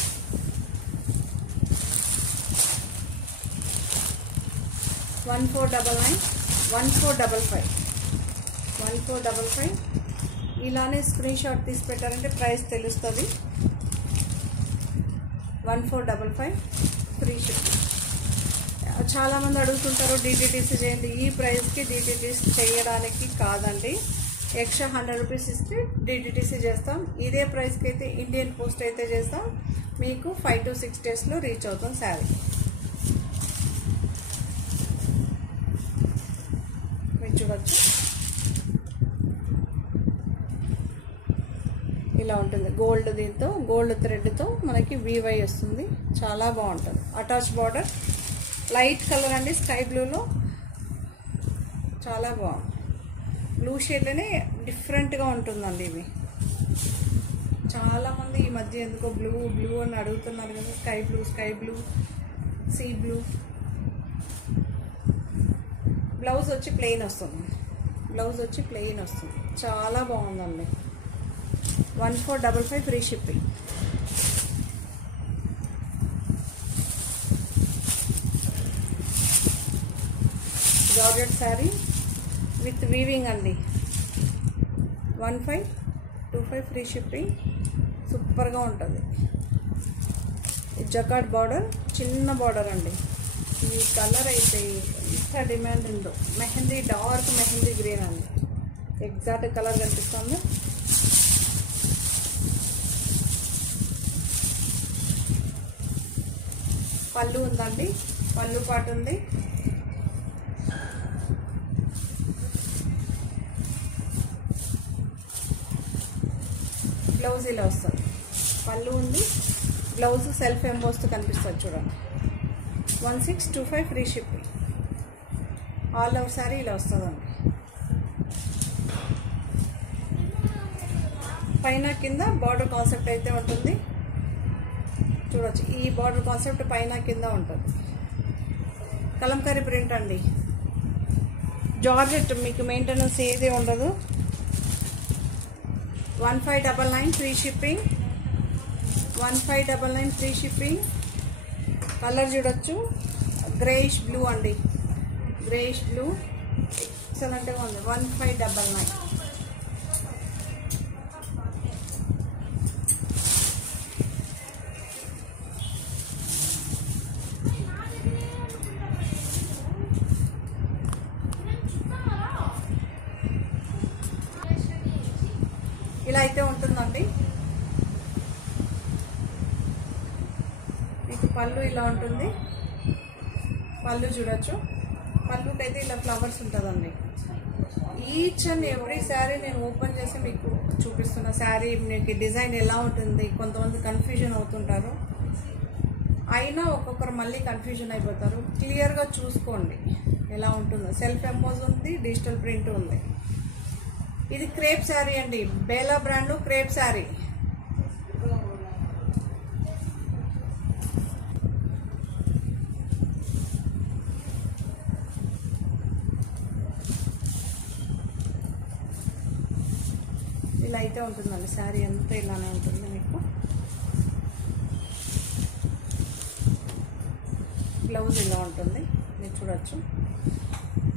వన్ 1455 ఇలానే స్క్రీన్ షాట్ తీసి పెట్టారంటే ప్రైస్ తెలుస్తుంది. 1455 ఫ్రీ షిప్పింగ్. చాలామంది అడుగుతుంటారు డిటిడిసి చేయండి. ఈ ప్రైస్కి డిటిడిసి చేయడానికి కాదండి. ఎక్స్ట్రా 100 రూపీస్ ఇస్తే డిటిడిసి చేస్తాం. ఇదే ప్రైస్కి అయితే ఇండియన్ పోస్ట్ అయితే చేస్తాం. మీకు 5 to 6 డేస్లో రీచ్ అవుతుంది శారీ. మీరు చూడవచ్చు ఇలా ఉంటుంది. గోల్డ్ దీంతో గోల్డ్ థ్రెడ్తో మనకి వీవై వస్తుంది. చాలా బాగుంటుంది. అటాచ్ బార్డర్ లైట్ కలర్ అండి, స్కై బ్లూలో చాలా బాగుంది. బ్లూ షేడ్లోనే డిఫరెంట్గా ఉంటుందండి ఇవి. చాలామంది ఈ మధ్య ఎందుకో బ్లూ బ్లూ అని అడుగుతున్నారు కదా, sky blue, sea blue. Blouse వచ్చి ప్లెయిన్ వస్తుంది. చాలా బాగుందండి. 1455 free shipping. Georgette sari with weaving అండి. 1525 ఫ్రీ షిప్పింగ్. సూపర్గా ఉంటుంది. జకాట్ బార్డర్, చిన్న బార్డర్ అండి. ఈ కలర్ అయితే ఇంత డిమాండ్ ఉందో. మెహందీ, డార్క్ మెహందీ గ్రీన్ అండి. ఎగ్జాక్ట్ కలర్ కనిపిస్తుంది. పళ్ళు ఉందండి, పళ్ళు పాటు ఉంది. బ్లౌజ్ ఇలా వస్తుంది. పళ్ళు ఉంది, బ్లౌజ్ సెల్ఫ్ ఎంబోస్తో కనిపిస్తుంది చూడండి. 1625 free shipping. All over sorry ఇలా వస్తుందండి. పైన కింద బార్డర్ కాన్సెప్ట్ అయితే ఉంటుంది చూడొచ్చు. ఈ బార్డర్ కాన్సెప్ట్ పైన కింద ఉంటుంది. కలంకారీ ప్రింట్ అండి. జార్జెట్ మీకు మెయింటెనెన్స్ ఏది ఉండదు. 1599 free shipping. 1599 free shipping. Colour చూడొచ్చు, గ్రేయిష్ బ్లూ అండి. గ్రేయిష్ బ్లూ ఎక్సలెంట్గా ఉంది. 1599. ఇలా అయితే ఉంటుందండి. మీకు పళ్ళు ఇలా ఉంటుంది. పళ్ళు చూడొచ్చు. పళ్ళుకైతే ఇలా ఫ్లవర్స్ ఉంటుందండి. ఈచ్ అండ్ ఎవ్రీ శారీ నేను ఓపెన్ చేసి మీకు చూపిస్తున్న శారీ మీకు డిజైన్ ఎలా ఉంటుంది. కొంతమంది కన్ఫ్యూజన్ అవుతుంటారు, అయినా ఒక్కొక్కరు మళ్ళీ కన్ఫ్యూజన్ అయిపోతారు. క్లియర్గా చూసుకోండి ఎలా ఉంటుందో. సెల్ఫ్ ఎంబోజ్ ఉంది, డిజిటల్ ప్రింట్ ఉంది. ఇది క్రేప్ శారీ అండి. Bela brand crepe sari. ఇలా అయితే ఉంటుందండి. శారీ అంతా ఇలానే ఉంటుంది మీకు. బ్లౌజ్ ఇలా ఉంటుంది, మీరు చూడొచ్చు.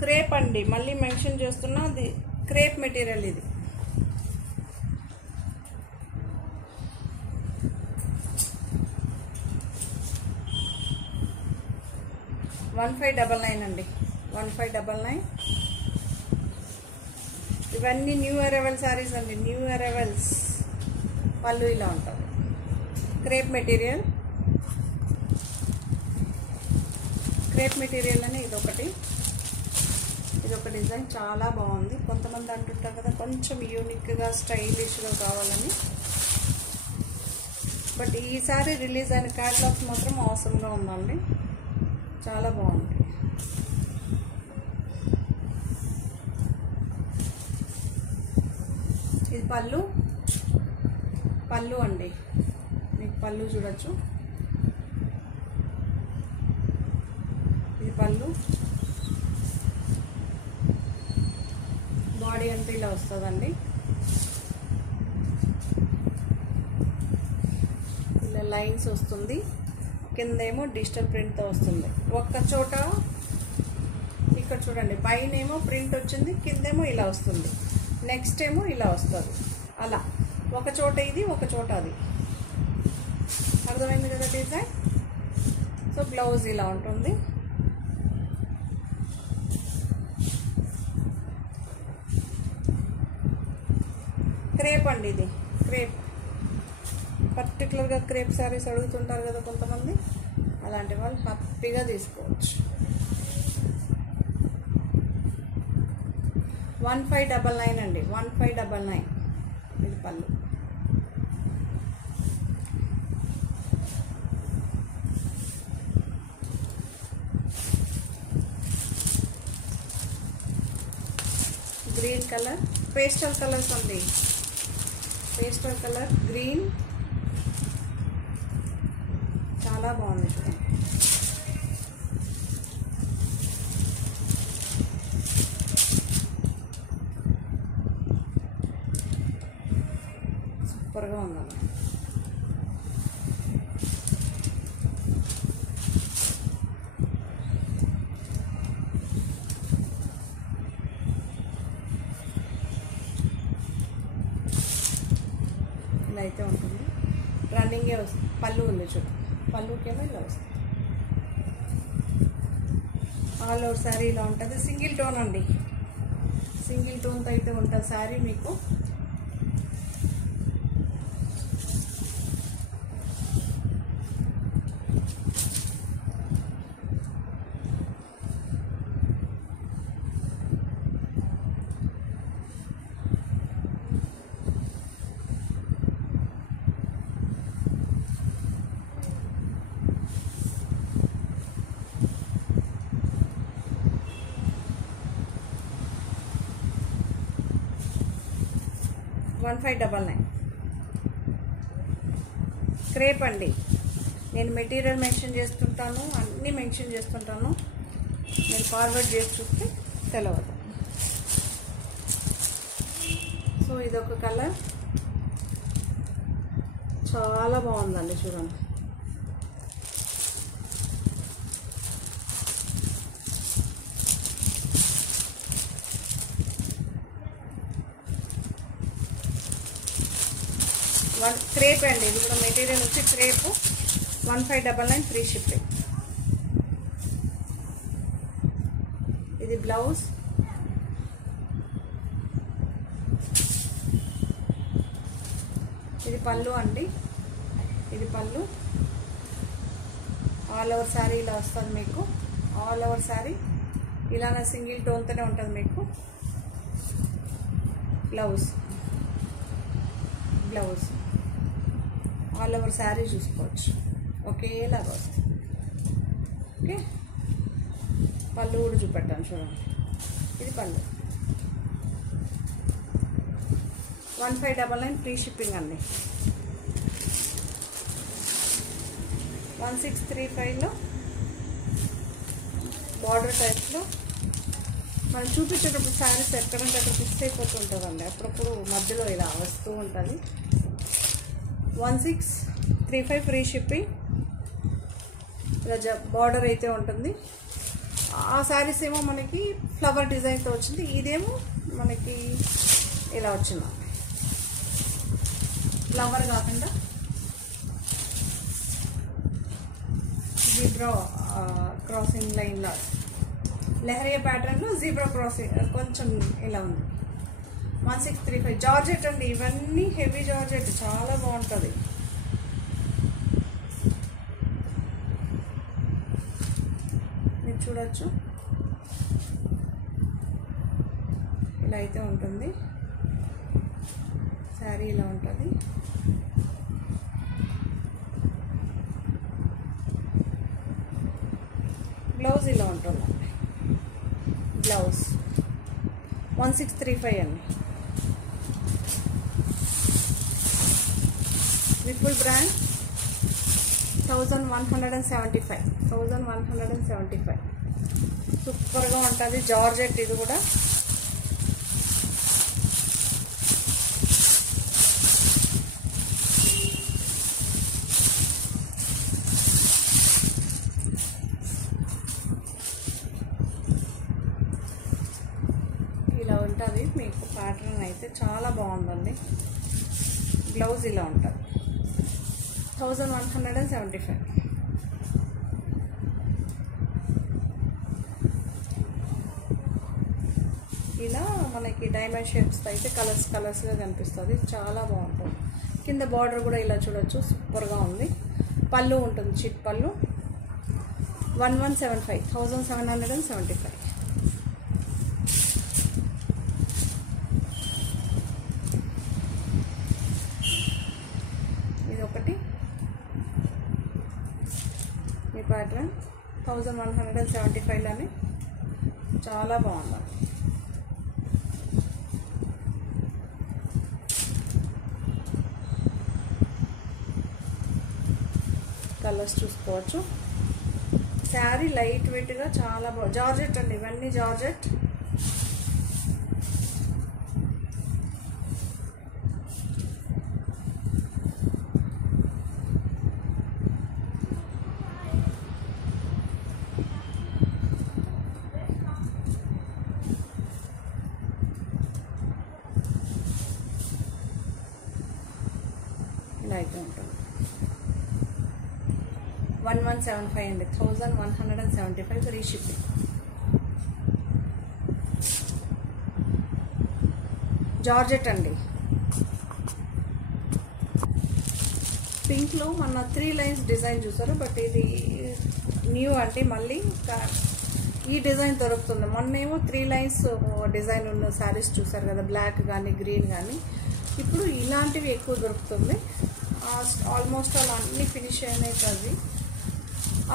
క్రేప్ అండి, మళ్ళీ మెన్షన్ చేస్తున్నా, అది క్రేప్ మెటీరియల్. ఇది $1599 అండి. 1599. ఇవన్నీ న్యూ అరైవల్ శారీస్ అండి. New arrivals. పళ్ళు ఇలా ఉంటుంది. Crepe material. క్రేప్ మెటీరియల్ అని ఇదొకటి డిజైన్ చాలా బాగుంది. కొంతమంది అంటుంటారు కదా కొంచెం యూనిక్గా స్టైలిష్గా కావాలని, బట్ ఈసారి రిలీజ్ అయిన క్యాటలాగ్స్ మాత్రం అవసరంగా ఉందండి. చాలా బాగుంది. ఇది పళ్ళు అండి. మీకు పళ్ళు చూడొచ్చు. ఇది పళ్ళు. బాడీ అంతా ఇలా వస్తుందండి. ఇలా లైన్స్ వస్తుంది. కిందేమో డిజిటల్ ప్రింట్తో వస్తుంది. ఒక్క చోట ఇక్కడ చూడండి, పైన ఏమో ప్రింట్ వచ్చింది, కిందేమో ఇలా వస్తుంది, నెక్స్ట్ ఏమో ఇలా వస్తుంది. అలా ఒక చోట ఇది, ఒక చోట అది. అర్థమైంది కదా డిజైన్. సో బ్లౌజ్ ఇలా ఉంటుంది. క్రేప్ అండి. ఇది క్రేప్. పర్టికులర్గా క్రేప్ శారీస్ అడుగుతుంటారు కదా కొంతమంది, అలాంటి వాళ్ళు హ్యాపీగా తీసుకోవచ్చు. 1599 అండి. 1599. ఇది పళ్ళు. గ్రీన్ కలర్, పేస్టల్ కలర్స్ అండి, పేస్టల్ కలర్ గ్రీన్, చాలా బాగుంది చూడండి. సూపర్గా ఉందండి. ఇలా అయితే ఉంటుంది. రన్నింగే వస్తుంది. పళ్ళు ఉంది చూడు, పళ్ళుకేమో ఇలా వస్తుంది. ఆల్ ఓవర్ శారీ ఇలా ఉంటుంది. సింగిల్ టోన్ అండి, సింగిల్ టోన్తో అయితే ఉంటుంది శారీ మీకు. వన్ 1599 క్రేప్ అండి. నేను మెటీరియల్ మెన్షన్ చేస్తుంటాను, అన్నీ మెన్షన్ చేస్తుంటాను. నేను ఫార్వర్డ్ చేసి చూస్తే తెలవదు. సో ఇదొక కలర్, చాలా బాగుందండి చూడండి. క్రేప్ అండి, ఇది కూడా మెటీరియల్ వచ్చి క్రేపు. 1599 free shipping. ఇది బ్లౌజ్, ఇది పళ్ళు అండి, ఇది పళ్ళు. ఆల్ ఓవర్ శారీ ఇలా వస్తుంది మీకు. ఆల్ ఓవర్ శారీ ఇలానే సింగిల్ టోన్తోనే ఉంటుంది మీకు. Blouse, blouse all over sari చూసుకోవచ్చు, ఒకేలాగా వస్తుంది. ఓకే, పళ్ళు కూడా చూపెట్టాను చూడండి. ఇది పళ్ళు. 1599 ఫ్రీ షిప్పింగ్ అండి. 1635లో బార్డర్ టైప్లో మనం చూపించేటప్పుడు శారీస్ ఎక్కడంటే అక్కడ మిస్ అయిపోతుంటుందండి, అప్పుడప్పుడు మధ్యలో ఇలా వస్తూ ఉంటుంది. 1635 ఫ్రీ షిప్పింగ్. ఇలా బార్డర్ అయితే ఉంటుంది. ఆ శారీస్ ఏమో మనకి ఫ్లవర్ డిజైన్తో వచ్చింది, ఇదేమో మనకి ఇలా వచ్చింది, ఫ్లవర్ కాకుండా జీబ్రా క్రాసింగ్ లైన్లో లెహరియా ప్యాటర్న్లో జీబ్రా క్రాసింగ్ కొంచెం ఇలా ఉంది. 1635 జార్జెట్ అండి, ఇవన్నీ హెవీ జార్జెట్, చాలా బాగుంటుంది. మీరు చూడొచ్చు, ఇలా అయితే ఉంటుంది శారీ, ఇలా ఉంటుంది. బ్లౌజ్ ఇలా ఉంటుంది. బ్లౌజ్ 1635 అండి. విపుల్ బ్రాండ్ 1175 సూపర్గా ఉంటుంది. జార్జెట్ ఇది కూడా. ఇలా ఉంటుంది మీకు ప్యాటర్న్ అయితే చాలా బాగుందండి. బ్లౌజ్ ఇలా ఉంటుంది. 1175. ఇలా మనకి డైమండ్ షేప్స్తో అయితే కలర్స్గా కనిపిస్తుంది, చాలా బాగుంటుంది. కింద బార్డర్ కూడా ఇలా చూడొచ్చు, సూపర్గా ఉంది. పళ్ళు ఉంటుంది, చిట్ పళ్ళు. 1775. ఇది ఒకటి ఈ ప్యాటర్న్ 1175లోనే చాలా బాగుంది. కలర్స్ చూసుకోవచ్చు. శారీ లైట్ వెయిట్గా చాలా బాగా, జార్జెట్ అండి ఇవన్నీ జార్జెట్. ఇలా అయితే ఉంటుంది. 1175 అండి, 1175 ఫ్రీ షిప్పింగ్. జార్జెట్ అండి. పింక్లో మన 3 లైన్స్ డిజైన్ చూసారు, బట్ ఇది న్యూ అంటే మళ్ళీ ఈ డిజైన్ దొరుకుతుంది. మొన్నేమో 3 లైన్స్ డిజైన్ ఉన్న శారీస్ చూసారు కదా, బ్లాక్ కానీ గ్రీన్ కానీ. ఇప్పుడు ఇలాంటివి ఎక్కువ దొరుకుతుంది. ఆల్మోస్ట్ అలా అన్నీ ఫినిష్ అయినాయి కదా.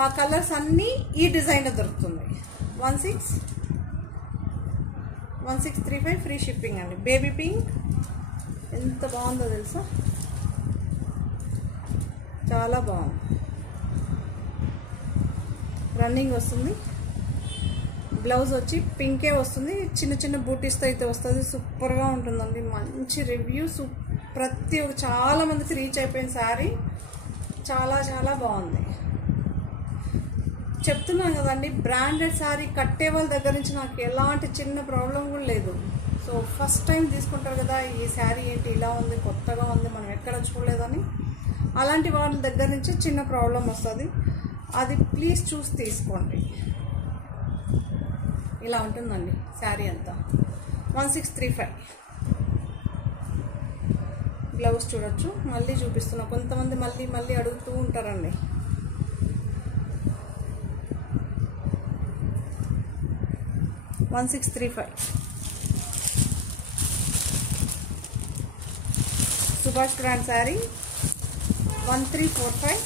ఆ కలర్స్ అన్నీ ఈ డిజైన్లో దొరుకుతుంది. 1635 ఫ్రీ షిప్పింగ్ అండి. బేబీ పింక్ ఎంత బాగుందో తెలుసా, చాలా బాగుంది. రన్నింగ్ వస్తుంది. బ్లౌజ్ వచ్చి పింకే వస్తుంది, చిన్న చిన్న బూటీస్తో అయితే వస్తుంది. సూపర్గా ఉంటుందండి, మంచి రివ్యూ. ప్రతి ఒక్క చాలా మందికి రీచ్ అయిపోయిన శారీ, చాలా చాలా బాగుంది. చెప్తున్నాను కదండి, బ్రాండెడ్ శారీ కట్టే వాళ్ళ దగ్గర నుంచి నాకు ఎలాంటి చిన్న ప్రాబ్లం కూడా లేదు. సో ఫస్ట్ టైం తీసుకుంటారు కదా, ఈ శారీ ఏంటి ఇలా ఉంది, కొత్తగా ఉంది, మనం ఎక్కడ చూడలేదని, అలాంటి వాళ్ళ దగ్గర నుంచి చిన్న ప్రాబ్లం వస్తుంది. అది ప్లీజ్ చూసి తీసుకోండి. ఇలా ఉంటుందండి శారీ అంతా. 1635. బ్లౌజ్ చూడొచ్చు, మళ్ళీ చూపిస్తున్నా. కొంతమంది మళ్ళీ మళ్ళీ అడుగుతూ ఉంటారండి. $1635. సుభాష్ బ్రాండ్ శారీ 1345.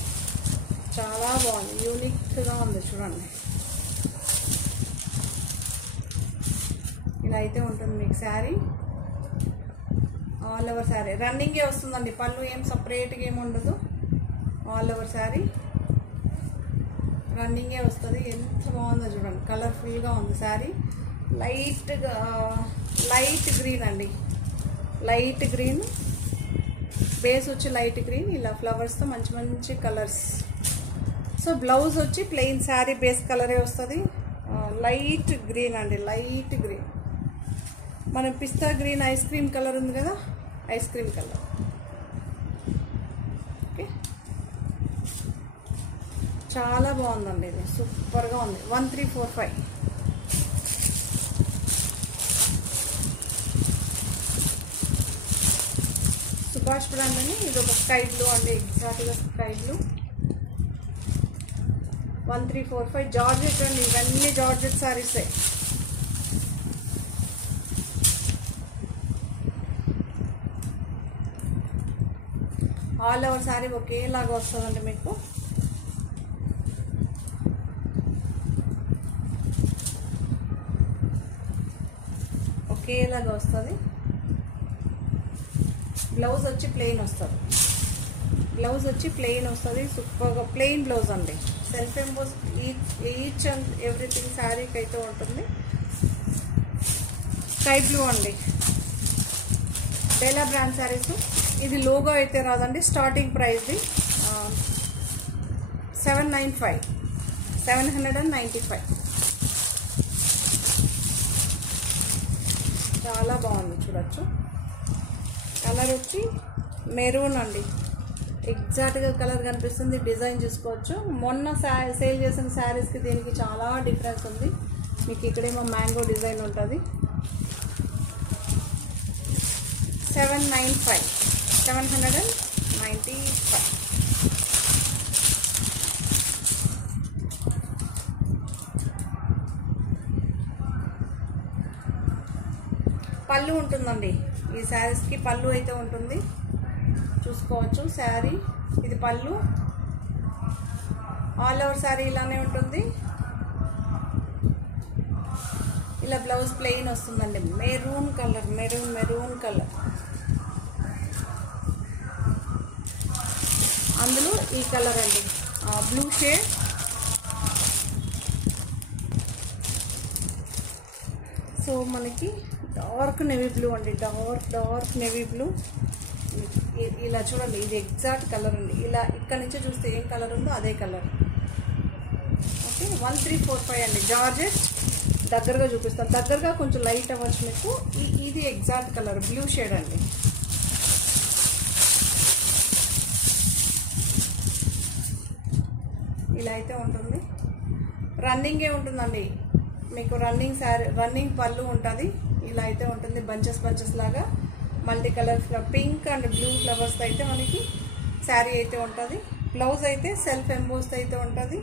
చాలా బాగుంది, యూనిక్గా ఉంది చూడండి. ఇలా అయితే ఉంటుంది మీకు శారీ. ఆల్ ఓవర్ శారీ రన్నింగే వస్తుందండి, పళ్ళు ఏం సపరేట్గా ఏమి ఉండదు. ఆల్ ఓవర్ శారీ రన్నింగే వస్తుంది. ఎంత బాగుందో చూడండి, కలర్ఫుల్గా ఉంది శారీ. లైట్ గ్రీన్ అండి, లైట్ గ్రీన్ బేస్ వచ్చి లైట్ గ్రీన్, ఇలా ఫ్లవర్స్తో మంచి మంచి కలర్స్. సో బ్లౌజ్ వచ్చి ప్లెయిన్ శారీ బేస్ కలరే వస్తుంది. లైట్ గ్రీన్ అండి, లైట్ గ్రీన్. మన పిస్తా గ్రీన్ ఐస్ క్రీమ్ కలర్ ఉంది కదా, ఐస్ క్రీమ్ కలర్. ఓకే, చాలా బాగుందండి, ఇది సూపర్గా ఉంది. 1345. సుభాష్ బ్రాండ్ అని, ఇది ఒక స్కై బ్లూ అండి, ఎగ్జాక్ట్గా స్కై బ్లూ. 1345. జార్జెట్ అండి, ఇవన్నీ జార్జెట్ శారీసే. ఆల్ ఓవర్ శారీ ఒకేలాగా వస్తుందండి మీకు. ఒకేలాగా వస్తుంది. బ్లౌజ్ వచ్చి ప్లెయిన్ వస్తుంది. బ్లౌజ్ వచ్చి ప్లెయిన్ వస్తుంది. సూపర్గా ప్లెయిన్ బ్లౌజ్ అండి. Self emboss each and everything శారీకి అయితే ఉంటుంది. స్కై బ్లూ అండి, బేలా బ్రాండ్ శారీస్. ఇది లోగో అయితే రాదండి, స్టార్టింగ్ ప్రైస్ది 795. 795. చాలా బాగుంది చూడొచ్చు. కలర్ వచ్చి మెరూన్ అండి, ఎగ్జాక్ట్గా కలర్ కనిపిస్తుంది. డిజైన్ చూసుకోవచ్చు. మొన్న సేల్ చేసిన శారీస్కి దీనికి చాలా డిఫరెన్స్ ఉంది. మీకు ఇక్కడేమో మ్యాంగో డిజైన్ ఉంటుంది. 795. 795. పళ్ళు ఉంటుందండి ఈ శారీస్కి, పళ్ళు అయితే ఉంటుంది చూసుకోవచ్చు. శారీ ఇది పళ్ళు. ఆల్ ఓవర్ శారీ ఇలానే ఉంటుంది. ఇలా బ్లౌజ్ ప్లెయిన్ వస్తుందండి, మెరూన్ కలర్, మెరూన్ కలర్. అందులో ఈ కలర్ అండి, బ్లూ షేడ్, సో మనకి డార్క్ నేవీ బ్లూ అండి, డార్క్ నేవీ బ్లూ. ఇలా చూడండి, ఇది ఎగ్జాక్ట్ కలర్ అండి. ఇలా ఇక్కడ నుంచి చూస్తే ఏం కలర్ ఉందో అదే కలర్. ఓకే, 1345 అండి. జార్జెట్ దగ్గరగా చూపిస్తాను, దగ్గరగా కొంచెం లైట్ అవ్వచ్చు మీకు. ఇది ఎగ్జాక్ట్ కలర్ బ్లూ షేడ్ అండి. ఇలా అయితే ఉంటుంది. రన్నింగే ఉంటుందండి మీకు. రన్నింగ్ శారీ, రన్నింగ్ పళ్ళు ఉంటుంది. ఇలా అయితే ఉంటుంది, బంచెస్ లాగా multi colour pink and blue ఫ్లవర్స్తో అయితే మనకి శారీ అయితే ఉంటుంది. బ్లౌజ్ అయితే సెల్ఫ్ ఎంబోస్తో అయితే ఉంటుంది.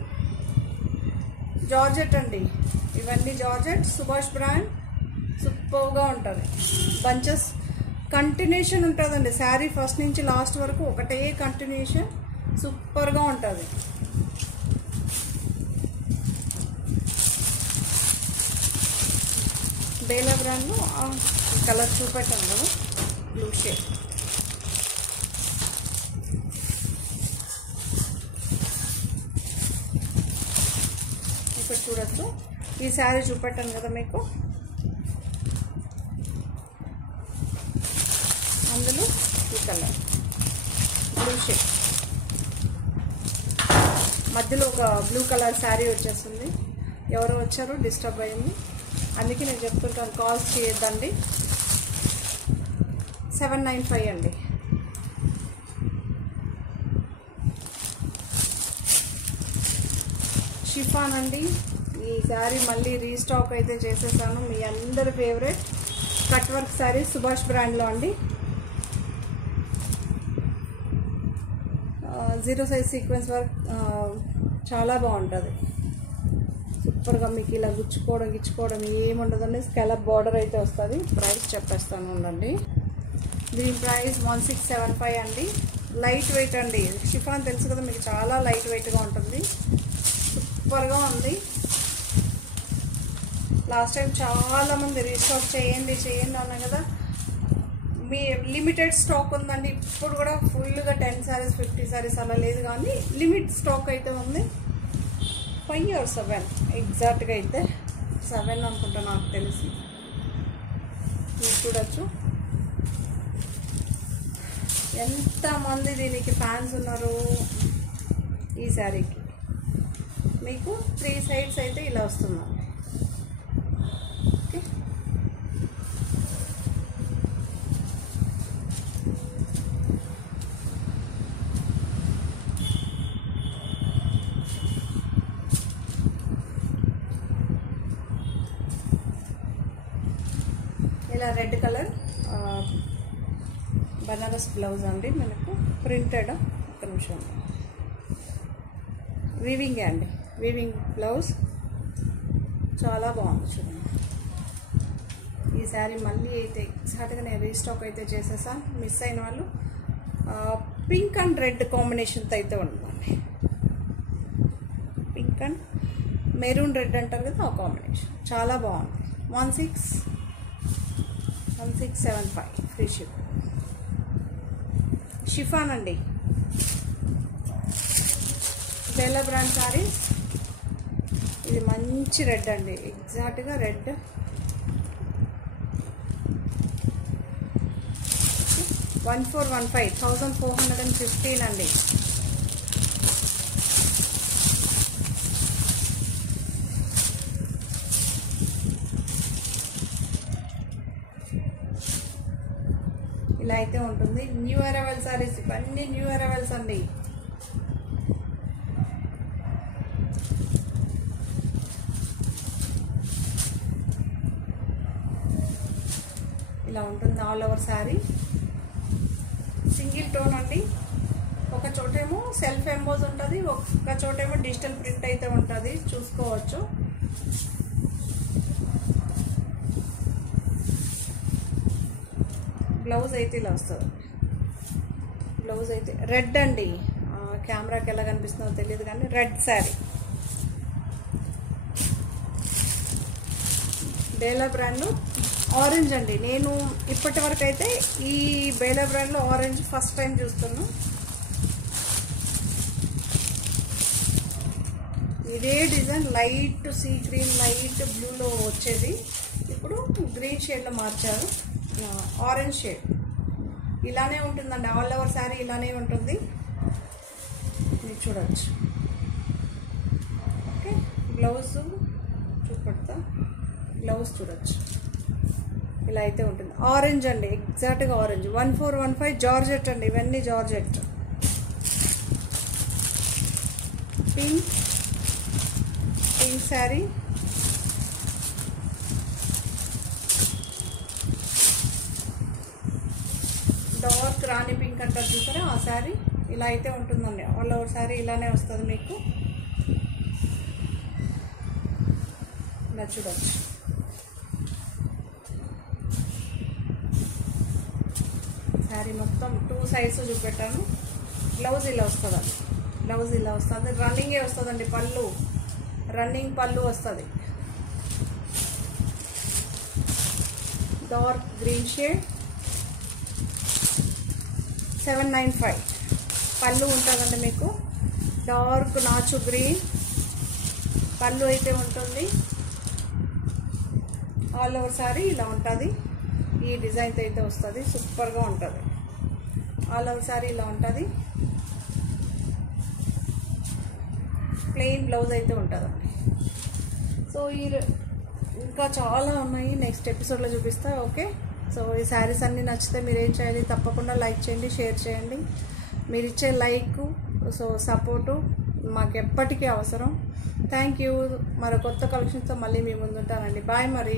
జార్జెట్ అండి, ఇవన్నీ జార్జెట్, సుభాష్ బ్రాండ్. సూపర్గా ఉంటుంది. బంచెస్ కంటిన్యూషన్ ఉంటుందండి. శారీ ఫస్ట్ నుంచి లాస్ట్ వరకు ఒకటే కంటిన్యూషన్, సూపర్గా ఉంటుంది. బేలా బ్రాండ్లో కలర్ చూపెట్టాను కదా, బ్లూ షేడ్. ఇక్కడ చూడొచ్చు, ఈ శారీ చూపెట్టాను కదా మీకు. అందులో ఈ కలర్ బ్లూ షేడ్, మధ్యలో ఒక బ్లూ కలర్ శారీ వచ్చేస్తుంది. ఎవరో వచ్చారో డిస్టర్బ్ అయింది, అందుకే నేను చెప్తుంటాను కాల్స్ చేయొద్దండి. 795 అండి. షిఫాన్ అండి, ఈ శారీ మళ్ళీ రీస్టాక్ అయితే చేసేసాను. మీ అందరి favourite cut work sari Subhash బ్రాండ్లో అండి. 0 సైజ్ సీక్వెన్స్ వర్క్ చాలా బాగుంటుంది. సూపర్గా మీకు ఇలా గిచ్చుకోవడం ఏముండదండి. స్కాలప్ బార్డర్ అయితే వస్తుంది. ప్రైస్ చెప్పేస్తాను ఉండండి. దీని ప్రైస్ 1675 అండి. లైట్ వెయిట్ అండి. షిఫాన్ తెలుసు కదా మీకు, చాలా లైట్ వెయిట్గా ఉంటుంది. సూపర్గా ఉంది. లాస్ట్ టైం చాలామంది రీస్టాక్ చేయండి అన్నా కదా. మీ లిమిటెడ్ స్టాక్ ఉందండి. ఇప్పుడు కూడా ఫుల్గా 10 సారీస్ 50 సారీస్ అలా లేదు, కానీ లిమిట్ స్టాక్ అయితే ఉంది. 5 or 7 ఎగ్జాక్ట్గా అయితే 7 అనుకుంటా నాకు తెలిసి. మీరు చూడొచ్చు ఎంతమంది దీనికి ఫ్యాన్స్ ఉన్నారు. ఈ శారీకి మీకు 3 సైడ్స్ అయితే ఇలా వస్తున్నాయి. ఓకే, ఇలా రెడ్ కలర్ బనారస్ బ్లౌజ్ అండి మనకు. ప్రింటెడ్, ఒక్క నిమిషం, వీవింగే అండి. వీవింగ్ బ్లౌజ్ చాలా బాగుంది చూడండి. ఈ శారీ మళ్ళీ అయితే ఎగ్జాక్ట్గా నేను రీస్టాక్ అయితే చేసేసాను. మిస్ అయిన వాళ్ళు పింక్ అండ్ రెడ్ కాంబినేషన్తో అయితే ఉందండి. పింక్ అండ్ మెరూన్ రెడ్ అంటారు కదా, ఆ కాంబినేషన్ చాలా బాగుంది. 1675 ఫ్రీ షిప్. షిఫాన్ అండి, బేలా బ్రాండ్ సారీస్. ఇది మంచి రెడ్ అండి, ఎగ్జాక్ట్గా రెడ్. 1415 1415 అండి. ఇలా అయితే ఉంటుంది. న్యూ అరైవల్ సారీస్, ఇవన్నీ న్యూ అరైవల్స్ అండి. ఇలా ఉంటుంది all over sari. Single tone అండి. ఒక చోటేమో సెల్ఫ్ ఎంబోజ్ ఉంటుంది, ఒక చోటేమో డిజిటల్ ప్రింట్ అయితే ఉంటుంది, చూసుకోవచ్చు. బ్లౌజ్ అయితే ఇలా వస్తుంది. బ్లౌజ్ అయితే రెడ్ అండి. కెమెరాకి ఎలా కనిపిస్తుందో తెలియదు కానీ రెడ్ శారీ. బేలా బ్రాండ్లో ఆరెంజ్ అండి. నేను ఇప్పటి వరకు అయితే ఈ బేలా బ్రాండ్లో ఆరెంజ్ ఫస్ట్ టైం చూస్తున్నాను. ఇదే design light sea green light బ్లూలో వచ్చేది, ఇప్పుడు గ్రీన్ షేడ్లో మార్చారు, ఆరెంజ్ షేడ్. ఇలానే ఉంటుందండి, ఆల్ ఓవర్ శారీ ఇలానే ఉంటుంది, మీరు చూడవచ్చు. ఓకే, బ్లౌజ్ చూపెడతా, బ్లౌజ్ చూడవచ్చు, ఇలా అయితే ఉంటుంది. ఆరెంజ్ అండి, ఎగ్జాక్ట్గా ఆరెంజ్. 1415 జార్జెట్ అండి, ఇవన్నీ జార్జెట్. పింక్ శారీ, డార్క్ రాణి పింక్ అంటారు చూసారా, ఆ శారీ ఇలా అయితే ఉంటుందండి. ఆల్ ఓవర్ శారీ ఇలానే వస్తుంది మీకు, ఇలా చూడవచ్చు. శారీ మొత్తం 2 సైడ్స్ చూపెట్టాను. బ్లౌజ్ ఇలా వస్తుందండి, బ్లౌజ్ ఇలా వస్తుంది, రన్నింగే వస్తుందండి. పళ్ళు రన్నింగ్ పళ్ళు వస్తుంది, డార్క్ గ్రీన్ షేడ్. 795 పళ్ళు ఉంటుందండి మీకు, డార్క్ నాచు గ్రీన్ పళ్ళు అయితే ఉంటుంది. ఆల్ ఓవర్ సారీ ఇలా ఉంటుంది, ఈ డిజైన్తో అయితే వస్తుంది, సూపర్గా ఉంటుంది. ఆల్ ఓవర్ సారీ ఇలా ఉంటుంది, ప్లెయిన్ బ్లౌజ్ అయితే ఉంటుందండి. సో ఇంకా చాలా ఉన్నాయి, నెక్స్ట్ ఎపిసోడ్లో చూపిస్తా. ఓకే, సో ఈ శారీస్ అన్నీ నచ్చితే మీరు ఏం చేయాలి, తప్పకుండా లైక్ చేయండి, షేర్ చేయండి. మీరు ఇచ్చే లైక్, సో సపోర్టు మాకు ఎప్పటికీ అవసరం. Thank you. మరో కొత్త కలెక్షన్స్తో మళ్ళీ మీ ముందుంటానండి. బాయ్ మరి.